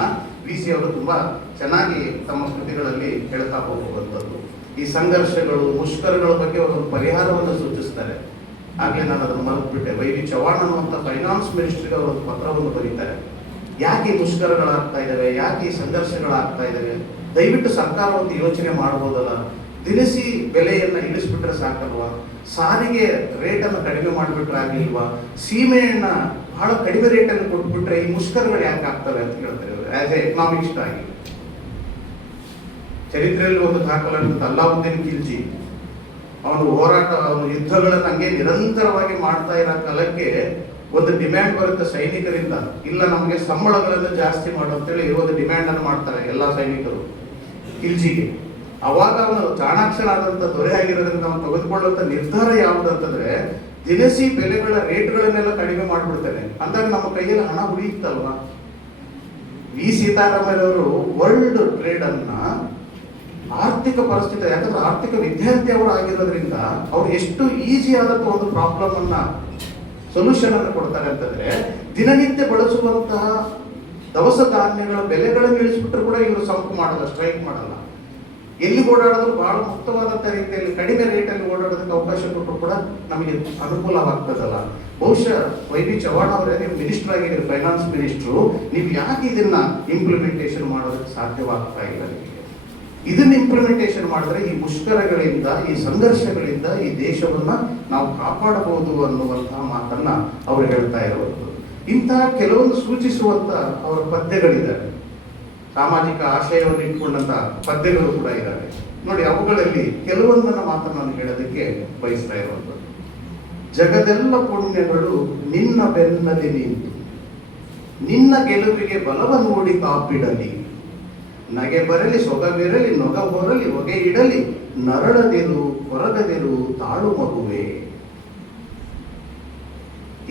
ವಿ.ಸಿ. ಅವರು ತುಂಬಾ ಚೆನ್ನಾಗಿ ತಮ್ಮ ಕೃತಿಗಳಲ್ಲಿ ಹೇಳ್ತಾ ಹೋಗುವಂಥದ್ದು. ಈ ಸಂಘರ್ಷಗಳು, ಮುಷ್ಕರಗಳ ಬಗ್ಗೆ ಒಂದು ಪರಿಹಾರವನ್ನು ಸೂಚಿಸ್ತಾರೆ. ಆಗ್ಲೇ ನಾನು ಅದನ್ನು ಮರೆತುಬಿಟ್ಟೆ. ವೈ.ವಿ. ಚವಾಣ್ ಅನ್ನುವಂಥ ಫೈನಾನ್ಸ್ ಮಿನಿಸ್ಟ್ರಿಗೆ ಅವರು ಒಂದು ಪತ್ರವನ್ನು ಬರೀತಾರೆ. ಯಾಕೆ ಈ ಮುಷ್ಕರಗಳಾಗ್ತಾ ಇದ್ದಾವೆ, ಯಾಕೆ ಈ ಸಂಘರ್ಷಗಳಾಗ್ತಾ ಇದ್ದಾವೆ, ದಯವಿಟ್ಟು ಸರ್ಕಾರ ಒಂದು ಯೋಚನೆ ಮಾಡ್ಬೋದಲ್ಲ, ದಿನಸಿ ಬೆಲೆಯನ್ನ ಇಳಿಸ್ಬಿಟ್ರೆ ಸಾಕಲ್ವಾ, ಸಾರಿಗೆ ರೇಟನ್ನು ಕಡಿಮೆ ಮಾಡಿಬಿಟ್ರೆ ಆಗಿಲ್ವಾ, ಸೀಮೆಯನ್ನ ಬಹಳ ಕಡಿಮೆ ರೇಟನ್ನು ಕೊಟ್ಬಿಟ್ರೆ ಈ ಮುಷ್ಕರಗಳು ಯಾಕೆ ಆಗ್ತವೆ ಅಂತ ಹೇಳ್ತಾರೆ ಆಸ್ ಎ ಎಕನಾಮಿಕ್ಸ್ಟ್ ಆಗಿ. ಚರಿತ್ರೆಯಲ್ಲಿ ಒಂದು ದಾಖಲಾದ ಅಲ್ಲಾವುದ್ದೀನ್ ಖಿಲ್ಜಿ, ಅವನು ಹೋರಾಟ, ಅವನು ಯುದ್ಧಗಳನ್ನು ಹಂಗೆ ನಿರಂತರವಾಗಿ ಮಾಡ್ತಾ ಇರೋ ಕಾಲಕ್ಕೆ ಒಂದು ಡಿಮ್ಯಾಂಡ್ ಬರುತ್ತೆ ಸೈನಿಕರಿಂದ, ಇಲ್ಲ ನಮಗೆ ಸಂಬಳಗಳನ್ನು ಜಾಸ್ತಿ ಮಾಡು ಅಂತೇಳಿ ಇರೋದು ಡಿಮ್ಯಾಂಡ್ ಅನ್ನು ಮಾಡ್ತಾರೆ ಎಲ್ಲ ಸೈನಿಕರು ಖಿಲ್ಜಿಗೆ. ಅವಾಗ ಅವನು ಚಾಣಾಕ್ಷನಾದಂಥ ದೊರೆ ಆಗಿರೋದ್ರಿಂದ ಅವನು ತೆಗೆದುಕೊಳ್ಳುವಂಥ ನಿರ್ಧಾರ ಯಾವುದಂತಂದ್ರೆ, ದಿನಸಿ ಬೆಲೆಗಳ ರೇಟ್ಗಳನ್ನೆಲ್ಲ ಕಡಿಮೆ ಮಾಡ್ಬಿಡ್ತಾನೆ. ಅಂದಾಗ ನಮ್ಮ ಕೈಯಲ್ಲಿ ಹಣ ಉಳಿಯುತ್ತಲ್ವಾ. ವಿ. ಸೀತಾರಾಮಯ್ಯವರು ವರ್ಲ್ಡ್ ಟ್ರೇಡ್ ಅನ್ನ, ಆರ್ಥಿಕ ಪರಿಸ್ಥಿತಿ, ಯಾಕಂದ್ರೆ ಆರ್ಥಿಕ ವಿದ್ಯಾರ್ಥಿ ಅವರು ಆಗಿರೋದ್ರಿಂದ ಅವ್ರು ಎಷ್ಟು ಈಸಿ ಆದಂತ ಒಂದು ಪ್ರಾಬ್ಲಮ್ ಅನ್ನ, ಸೊಲ್ಯೂಷನ್ ಅನ್ನು ಕೊಡ್ತಾರೆ ಅಂತಂದ್ರೆ, ದಿನನಿತ್ಯ ಬಳಸುವಂತಹ ದವಸ ಧಾನ್ಯಗಳ ಬೆಲೆಗಳನ್ನು ಇಳಿಸ್ಬಿಟ್ರು ಕೂಡ ಇವರು ಸಂಪು ಮಾಡಲ್ಲ, ಸ್ಟ್ರೈಕ್ ಮಾಡಲ್ಲ. ಎಲ್ಲಿ ಓಡಾಡಿದ್ರು ಬಹಳ ಮುಕ್ತವಾದಂಥ ರೀತಿಯಲ್ಲಿ ಕಡಿಮೆ ರೇಟಲ್ಲಿ ಓಡಾಡೋದಕ್ಕೆ ಅವಕಾಶ ಕೊಟ್ಟರು ಕೂಡ ನಮಗೆ ಅನುಕೂಲವಾಗ್ತದಲ್ಲ. ಬಹುಶಃ ವೈ.ವಿ. ಚವಾಣ್ ಅವರೇ, ನೀವು ಮಿನಿಸ್ಟರ್ ಆಗಿದ್ದೀರಿ, ಫೈನಾನ್ಸ್ ಮಿನಿಸ್ಟ್ರು, ನೀವು ಯಾಕೆ ಇದನ್ನ ಇಂಪ್ಲಿಮೆಂಟೇಷನ್ ಮಾಡೋದಕ್ಕೆ ಸಾಧ್ಯವಾಗ್ತಾ ಇಲ್ಲ? ಇದನ್ನ ಇಂಪ್ಲಿಮೆಂಟೇಷನ್ ಮಾಡಿದ್ರೆ ಈ ಮುಷ್ಕರಗಳಿಂದ, ಈ ಸಂಘರ್ಷಗಳಿಂದ ಈ ದೇಶವನ್ನ ನಾವು ಕಾಪಾಡಬಹುದು ಅನ್ನುವಂತಹ ಮಾತನ್ನ ಅವರು ಹೇಳ್ತಾ ಇರುವುದು. ಇಂತಹ ಕೆಲವೊಂದು ಸೂಚಿಸುವಂತ ಅವರ ಪದ್ಯಗಳಿದ್ದಾರೆ, ಸಾಮಾಜಿಕ ಆಶಯವನ್ನು ಇಟ್ಕೊಂಡಂತ ಪದ್ಯಗಳು ಕೂಡ ಇದ್ದಾವೆ ನೋಡಿ. ಅವುಗಳಲ್ಲಿ ಕೆಲವೊಂದನ್ನ ಮಾತ್ರ ನಾನು ಹೇಳೋದಕ್ಕೆ ಬಯಸ್ತಾ ಇರುವಂಥದ್ದು. ಜಗದೆಲ್ಲ ಪುಣ್ಯಗಳು ನಿನ್ನ ಬೆನ್ನದಿ ನಿಂತು, ನಿನ್ನ ಗೆಲುವಿಗೆ ಬಲವ ನೋಡಿ ಕಾಪಿಡಲಿ, ನಗೆ ಬರಲಿ ಸೊಗವಿರಲಿ ನೊಗ ಹೊರಲಿ ಹೊಗೆ ಇಡಲಿ, ನರಳದಿರು ಕೊರಗದಿರು ತಾಳು ಮಗುವೆ.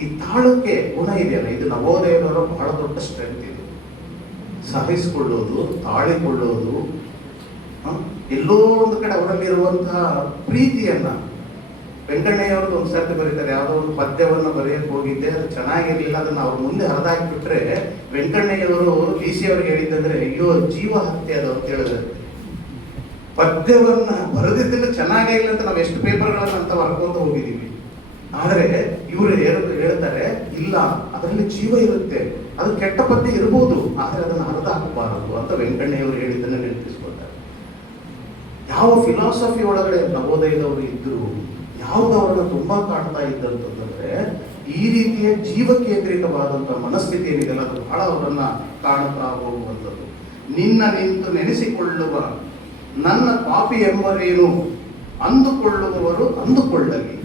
ಈ ತಾಳಕ್ಕೆ ಗುಣ ಇದೆಯಲ್ಲ, ಇದು ನವೋದಯದವರ ಬಹಳ ದೊಡ್ಡ ಸ್ಟ್ರೆಂತ್. ಇದು ಸಹಿಸಿಕೊಳ್ಳೋದು, ತಾಳಿಕೊಳ್ಳೋದು, ಎಲ್ಲೋ ಒಂದು ಕಡೆ ಅವರಲ್ಲಿರುವಂತಹ ಪ್ರೀತಿಯನ್ನ. ವೆಂಕಣ್ಣಯ್ಯವ್ರದ್ದು ಒಂದು ಸರ್ತಿ ಬರೀತಾರೆ, ಯಾವುದೋ ಒಂದು ಪದ್ಯವನ್ನು ಬರೆಯಕ್ಕೆ ಹೋಗಿದ್ದೆ, ಅದು ಚೆನ್ನಾಗಿರ್ಲಿಲ್ಲ, ಅದನ್ನ ಅವ್ರ ಮುಂದೆ ಹರಿದಾಕ್ಬಿಟ್ರೆ ವೆಂಕಣ್ಣಯ್ಯವರು ಡಿ ಸಿ ಅವ್ರಿಗೆ ಹೇಳಿದ್ದಂದ್ರೆ, ಅಯ್ಯೋ ಜೀವ ಹತ್ಯೆ ಅದು ಅಂತ ಹೇಳಿದ್ರೆ, ಪದ್ಯವನ್ನ ಬರೆದಿದ್ದನ್ನು ಚೆನ್ನಾಗಿಲ್ಲ ಅಂತ ನಾವು ಎಷ್ಟು ಪೇಪರ್ಗಳನ್ನ ಅಂತ ಬರ್ಕೊಂತ ಹೋಗಿದ್ದೀವಿ. ಆದರೆ ಇವರು ಹೇಳ್ತಾರೆ, ಇಲ್ಲ ಅದರಲ್ಲಿ ಜೀವ ಇರುತ್ತೆ, ಅದು ಕೆಟ್ಟ ಪದ್ಯ ಇರ್ಬೋದು, ಆದರೆ ಅದನ್ನು ಹರಿದಾಕಬಾರದು ಅಂತ ವೆಂಕಣ್ಣಯ್ಯವರು ಹೇಳಿದ್ದನ್ನು ನೆನಪಿಸ್ಕೊಳ್ತಾರೆ. ಯಾವ ಫಿಲಾಸಫಿ ಒಳಗಡೆ ನವೋದಯದವರು ಇದ್ರು, ಯಾವ್ದು ಅವರನ್ನು ತುಂಬಾ ಕಾಡ್ತಾ ಇದ್ದಂತಂದ್ರೆ ಈ ರೀತಿಯ ಜೀವ ಕೇಂದ್ರಿತವಾದಂತಹ ಮನಸ್ಥಿತಿ ಏನಿದೆಯಲ್ಲ, ಅದು ಬಹಳ ಅವರನ್ನ ಕಾಣುತ್ತಾ ಹೋಗುವಂಥದ್ದು. ನಿನ್ನ ನಿಂತು ನೆನೆಸಿಕೊಳ್ಳುವ ನನ್ನ ಪಾಪಿ ಎಂಬರೇನು ಅಂದುಕೊಳ್ಳುವವರು ಅಂದುಕೊಳ್ಳಲಿ,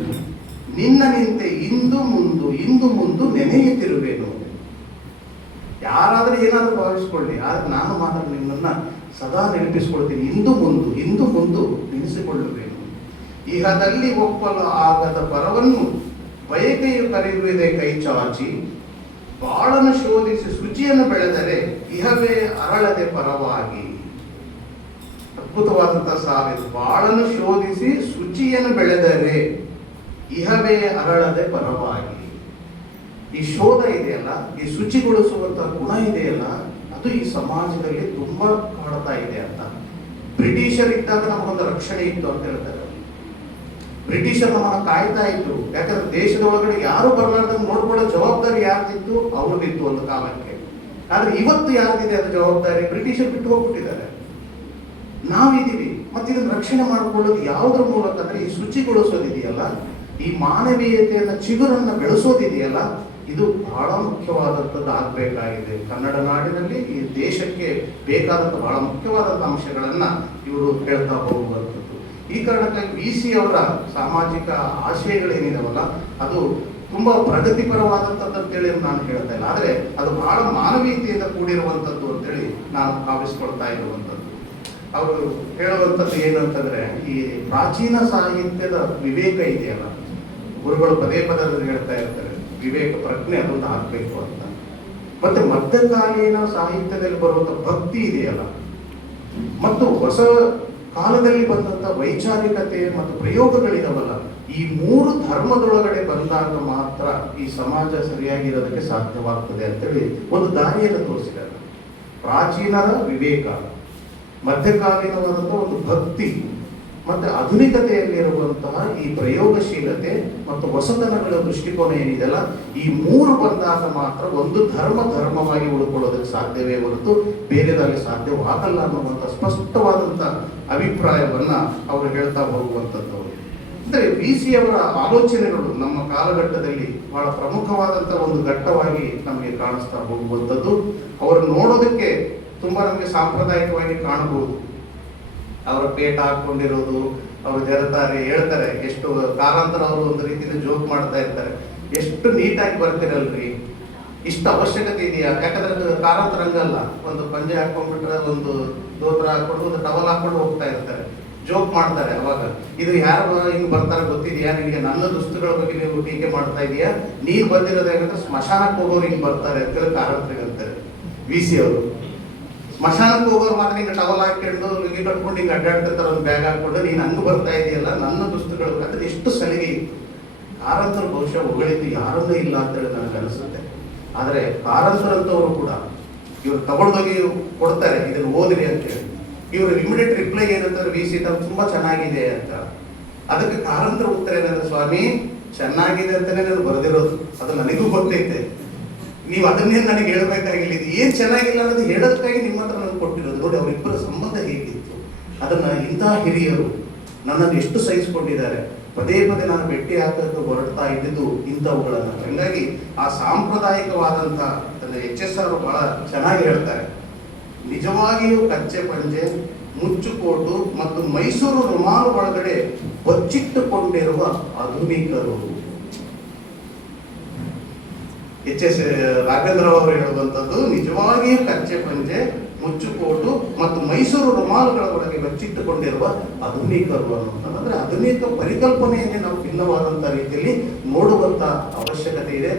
ನಿನ್ನ ನಿಂತೆ ಇಂದು ಮುಂದು ನೆನೆಯುತ್ತಿರುವೇನು. ಯಾರಾದ್ರೂ ಏನಾದ್ರೂ ಭಾವಿಸ್ಕೊಳ್ಳಿ, ಆದ್ರೆ ನಾನು ಮಾತ್ರ ನಿನ್ನನ್ನ ಸದಾ ನೆನಪಿಸ್ಕೊಳ್ತೀನಿ. ಇಂದು ಮುಂದು ನೆನೆಸಿಕೊಳ್ಳುವೇನು. ಇಹದಲ್ಲಿ ಒಪ್ಪಲು ಆಗದ ಪರವನ್ನು ಬಯಕೆಯು ಕರೆಯುವುದೇ ಕೈ ಚಾಚಿ, ಬಾಳನ್ನು ಶೋಧಿಸಿ ಶುಚಿಯನ್ನು ಬೆಳೆದರೆ ಇಹವೇ ಅರಳದೆ ಪರವಾಗಿ. ಅದ್ಭುತವಾದಂತಹ ಸಾಲಿದು. ಬಾಳನ್ನು ಶೋಧಿಸಿ ಶುಚಿಯನ್ನು ಬೆಳೆದರೆ ಇಹವೇ ಅರಳದೆ ಪರವಾಗಿ. ಈ ಶೋಧ ಇದೆಯಲ್ಲ, ಈ ಶುಚಿಗೊಳಿಸುವಂತಹ ಗುಣ ಇದೆಯಲ್ಲ, ಅದು ಈ ಸಮಾಜದಲ್ಲಿ ತುಂಬಾ ಕಾಡ್ತಾ ಇದೆ ಅಂತ. ಬ್ರಿಟಿಷರಿದ್ದಾಗ ನಮಗೊಂದು ರಕ್ಷಣೆ ಇತ್ತು ಅಂತ ಹೇಳ್ತಾರೆ. ಬ್ರಿಟಿಷರ್ ನಮ್ಮನ್ನ ಕಾಯ್ತಾ ಇದ್ರು, ಯಾಕಂದ್ರೆ ದೇಶದ ಒಳಗಡೆ ಯಾರು ಬರಲಾರ್ದಂಗೆ ನೋಡ್ಕೊಳ್ಳೋ ಜವಾಬ್ದಾರಿ ಯಾರ್ದಿತ್ತು, ಅವ್ರದ್ದಿತ್ತು ಒಂದು ಕಾಲಕ್ಕೆ. ಆದ್ರೆ ಇವತ್ತು ಯಾರ್ದಿದೆ ಅದು ಜವಾಬ್ದಾರಿ? ಬ್ರಿಟಿಷರ್ ಬಿಟ್ಟು ಹೋಗ್ಬಿಟ್ಟಿದ್ದಾರೆ, ನಾವಿದ್ದೀವಿ. ಮತ್ತೆ ಇದನ್ನ ರಕ್ಷಣೆ ಮಾಡಿಕೊಳ್ಳೋದು ಯಾವುದ್ರ ಮೂಲಕ ಅಂದ್ರೆ ಈ ಶುಚಿಗೊಳಿಸೋದಿದೆಯಲ್ಲ, ಈ ಮಾನವೀಯತೆಯನ್ನ ಚಿಗುರನ್ನ ಬೆಳೆಸೋದಿದೆಯಲ್ಲ, ಇದು ಬಹಳ ಮುಖ್ಯವಾದದ್ದು ಆಗ್ಬೇಕಾಗಿದೆ. ಕನ್ನಡ ನಾಡಿನಲ್ಲಿ ಈ ದೇಶಕ್ಕೆ ಬೇಕಾದಂತ ಬಹಳ ಮುಖ್ಯವಾದಂತ ಅಂಶಗಳನ್ನ ಇವರು ಹೇಳ್ತಾ ಹೋಗುವಂಥದ್ದು. ಈ ಕಾರಣಕ್ಕಾಗಿ VC ಅವರ ಸಾಮಾಜಿಕ ಆಶಯಗಳೇನಿದಾವಲ್ಲ, ಅದು ತುಂಬಾ ಪ್ರಗತಿಪರವಾದಂಥದ್ದು ಅಂತೇಳಿ ನಾನು ಹೇಳ್ತಾ ಇಲ್ಲ, ಆದ್ರೆ ಅದು ಬಹಳ ಮಾನವೀಯತೆಯಿಂದ ಕೂಡಿರುವಂಥದ್ದು ಅಂತೇಳಿ ನಾನು ಭಾವಿಸ್ಕೊಳ್ತಾ ಇರುವಂಥದ್ದು. ಅವರು ಹೇಳುವಂಥದ್ದು ಏನಂತಂದ್ರೆ, ಈ ಪ್ರಾಚೀನ ಸಾಹಿತ್ಯದ ವಿವೇಕ ಇದೆಯಲ್ಲ, ಗುರುಗಳು ಪದೇ ಪದದಲ್ಲಿ ಹೇಳ್ತಾ ಇರ್ತಾರೆ, ವಿವೇಕ ಪ್ರಜ್ಞೆ ಅದೊಂದು ಆಗ್ಬೇಕು ಅಂತ. ಮತ್ತೆ ಮಧ್ಯಕಾಲೀನ ಸಾಹಿತ್ಯದಲ್ಲಿ ಬರುವಂತ ಭಕ್ತಿ ಇದೆಯಲ್ಲ, ಮತ್ತು ಹೊಸ ಕಾಲದಲ್ಲಿ ಬಂದಂತ ವೈಚಾರಿಕತೆ ಮತ್ತು ಪ್ರಯೋಗಗಳಿದಾವಲ್ಲ, ಈ ಮೂರು ಧರ್ಮದೊಳಗಡೆ ಬಂದಾಗ ಮಾತ್ರ ಈ ಸಮಾಜ ಸರಿಯಾಗಿರೋದಕ್ಕೆ ಸಾಧ್ಯವಾಗ್ತದೆ ಅಂತೇಳಿ ಒಂದು ದಾರಿಯನ್ನು ತೋರಿಸಿದ್ದಾರೆ. ಪ್ರಾಚೀನರ ವಿವೇಕ, ಮಧ್ಯಕಾಲೀನವಾದಂತಹ ಒಂದು ಭಕ್ತಿ, ಮತ್ತೆ ಆಧುನಿಕತೆಯಲ್ಲಿರುವಂತಹ ಈ ಪ್ರಯೋಗಶೀಲತೆ ಮತ್ತು ಹೊಸತನಗಳ ದೃಷ್ಟಿಕೋನ ಏನಿದೆಯಲ್ಲ, ಈ ಮೂರು ಬಂದಾಗ ಮಾತ್ರ ಒಂದು ಧರ್ಮವಾಗಿ ಉಳ್ಕೊಳ್ಳೋದಕ್ಕೆ ಸಾಧ್ಯವೇ ಹೊರತು ಬೇರೆದಾಗಿ ಸಾಧ್ಯವಾಗಲ್ಲ ಅನ್ನುವಂಥ ಸ್ಪಷ್ಟವಾದಂಥ ಅಭಿಪ್ರಾಯವನ್ನ ಅವರು ಹೇಳ್ತಾ ಹೋಗುವಂಥದ್ದು. ಅಂದರೆ VC ಅವರ ಆಲೋಚನೆಗಳು ನಮ್ಮ ಕಾಲಘಟ್ಟದಲ್ಲಿ ಬಹಳ ಪ್ರಮುಖವಾದಂತಹ ಒಂದು ಘಟ್ಟವಾಗಿ ನಮಗೆ ಕಾಣಿಸ್ತಾ ಹೋಗುವಂಥದ್ದು. ಅವರು ನೋಡೋದಕ್ಕೆ ತುಂಬಾ ನಮಗೆ ಸಾಂಪ್ರದಾಯಿಕವಾಗಿ ಕಾಣಬಹುದು. ಅವರ ಪೇಟ ಹಾಕೊಂಡಿರೋದು, ಅವರು ಜರತಾರೆ, ಹೇಳ್ತಾರೆ, ಎಷ್ಟು ಕಾರಂತರ ಅವರು ಒಂದು ರೀತಿಯಿಂದ ಜೋಕ್ ಮಾಡ್ತಾ ಇರ್ತಾರೆ, ಎಷ್ಟು ನೀಟಾಗಿ ಬರ್ತಿರಲ್ರಿ, ಇಷ್ಟು ಅವಶ್ಯಕತೆ ಇದೆಯಾ? ಯಾಕಂದ್ರೆ ಕಾರಂತರ ಹಂಗಲ್ಲ, ಒಂದು ಪಂಜೆ ಹಾಕೊಂಡ್ಬಿಟ್ರೆ ಒಂದು ದೋತ್ರ ಹಾಕೊಂಡು ಒಂದು ಟವಲ್ ಹಾಕೊಂಡು ಹೋಗ್ತಾ ಇರ್ತಾರೆ, ಜೋಕ್ ಮಾಡ್ತಾರೆ. ಅವಾಗ ಇದು ಯಾರು ಹಿಂಗ್ ಬರ್ತಾರೆ ಗೊತ್ತಿದೆಯಾ ನಿನಗೆ? ನನ್ನ ದುಸ್ತುಗಳ ಬಗ್ಗೆ ನೀವು ಟೀಕೆ ಮಾಡ್ತಾ ಇದೀಯಾ? ನೀನ್ ಬಂದಿರೋದು ಯಾಕಂದ್ರೆ ಸ್ಮಶಾನಕ್ಕೆ ಹೋಗೋರು ಹಿಂಗ್ ಬರ್ತಾರೆ ಅಂತೇಳಿ ಕಾರಂತರಿಗೆ ಅಂತಾರೆ VC ಅವರು. ಸ್ಮಶಾನಕ್ಕೆ ಹೋಗೋರು ಮಾತ್ರ ಹಿಂಗೆ ಟವಲ್ ಹಾಕೊಂಡು ಹಿಂಗೆ ಕಟ್ಕೊಂಡು ಹಿಂಗೆ ಅಡ್ಡಾಡ್ತಿರ್ತಾರೆ, ಒಂದು ಬ್ಯಾಗ್ ಹಾಕೊಂಡು, ನೀನು ಹಂಗೆ ಬರ್ತಾ ಇದೆಯಲ್ಲ ನನ್ನ ದುಸ್ತುಗಳು ಅಂದ್ರೆ ಎಷ್ಟು ಸಲಿಗೆ ಇತ್ತು. ಕಾರಂತರು ಬಹುಶಃ ಹೊಗಳಿದ್ದು ಯಾರನ್ನೂ ಇಲ್ಲ ಅಂತೇಳಿ ನನಗೆ ಅನಿಸುತ್ತೆ. ಆದರೆ ಕಾರಂತರಂತವರು ಕೂಡ ಇವ್ರು ತಗೊಂಡೋಗಿ ಕೊಡ್ತಾರೆ, ಇದನ್ನು ಓದಿರಿ ಅಂತೇಳಿ. ಇವರು ಇಮಿಡಿಯೇಟ್ ರಿಪ್ಲೈ ಏನಂತಾರೆ, VC ತುಂಬಾ ಚೆನ್ನಾಗಿದೆ ಅಂತ. ಅದಕ್ಕೆ ಕಾರಂತರ ಉತ್ತರ ಏನಂದ್ರೆ, ಸ್ವಾಮಿ ಚೆನ್ನಾಗಿದೆ ಅಂತಾನೆ ನಾನು ಬರೆದಿರೋದು, ಅದು ನನಗೂ ಗೊತ್ತೈತೆ, ನೀವು ಅದನ್ನೇನು ನನಗೆ ಹೇಳ್ಬೇಕಾಗಿಲ್ಲ, ಇದು ಏನ್ ಚೆನ್ನಾಗಿಲ್ಲ ಅನ್ನೋದು ಹೇಳೋದಕ್ಕಾಗಿ ನಿಮ್ಮ ಹತ್ರ ನನಗೆ ಕೊಟ್ಟಿರೋದು. ನೋಡಿ ಅವರಿಬ್ಬರ ಸಂಬಂಧ ಹೇಗಿತ್ತು, ಅದನ್ನ ಇಂತಹ ಹಿರಿಯರು ನನ್ನನ್ನು ಎಷ್ಟು ಸಹಿಸಿಕೊಂಡಿದ್ದಾರೆ. ಪದೇ ಪದೇ ನಾನು ಭೇಟಿ ಹಾಕೋದು ಹೊರಡ್ತಾ ಇದ್ದಿದ್ದು ಇಂಥವುಗಳನ್ನ. ಹೀಗಾಗಿ ಆ ಸಾಂಪ್ರದಾಯಿಕವಾದಂಥ HSR ಬಹಳ ಚೆನ್ನಾಗಿ ಹೇಳ್ತಾರೆ, ನಿಜವಾಗಿಯೂ ಕಚ್ಚೆ ಪಂಜೆ, ಮುಚ್ಚುಕೋಟು ಮತ್ತು ಮೈಸೂರು ರುಮಾಲು ಒಳಗಡೆ ಬಚ್ಚಿಟ್ಟುಕೊಂಡಿರುವ ಆಧುನಿಕರು. ಎಚ್.ಎಸ್. ರಾಘವೇಂದ್ರ ಅವರು ಹೇಳುವಂಥದ್ದು ನಿಜವಾಗಿಯೂ ಕಚ್ಚೆ ಪಂಚೆ, ಮುಚ್ಚುಕೋಟು ಮತ್ತು ಮೈಸೂರು ರುಮಾಲುಗಳ ಒಳಗೆ ಬಚ್ಚಿಟ್ಟುಕೊಂಡಿರುವ ಆಧುನಿಕರು ಅನ್ನುವಂಥದ್ದು. ಅಂದರೆ ಆಧುನಿಕ ಪರಿಕಲ್ಪನೆಯನ್ನೇ ನಾವು ಭಿನ್ನವಾದಂಥ ರೀತಿಯಲ್ಲಿ ನೋಡುವಂಥ ಅವಶ್ಯಕತೆ ಇದೆ.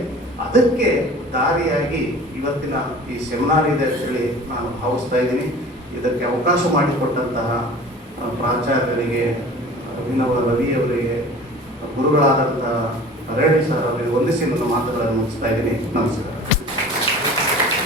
ಅದಕ್ಕೆ ದಾರಿಯಾಗಿ ಇವತ್ತಿನ ಈ ಸೆಮಿನಾರ್ ಇದೆ ಅಂತೇಳಿ ನಾನು ಭಾವಿಸ್ತಾ ಇದ್ದೀನಿ. ಇದಕ್ಕೆ ಅವಕಾಶ ಮಾಡಿಕೊಟ್ಟಂತಹ ಪ್ರಾಚಾರ್ಯರಿಗೆ, ಅಭಿನವ ರವಿಯವರಿಗೆ, ಗುರುಗಳಾದಂತಹ ರೆಡ್ಡಿ ಸರ್ ಅವರಿಗೆ ವಂದಿಸಿ ನನ್ನ ಮಾತುಗಳನ್ನು ಮುಗಿಸ್ತಾ ಇದ್ದೀನಿ. ನಮಸ್ಕಾರ.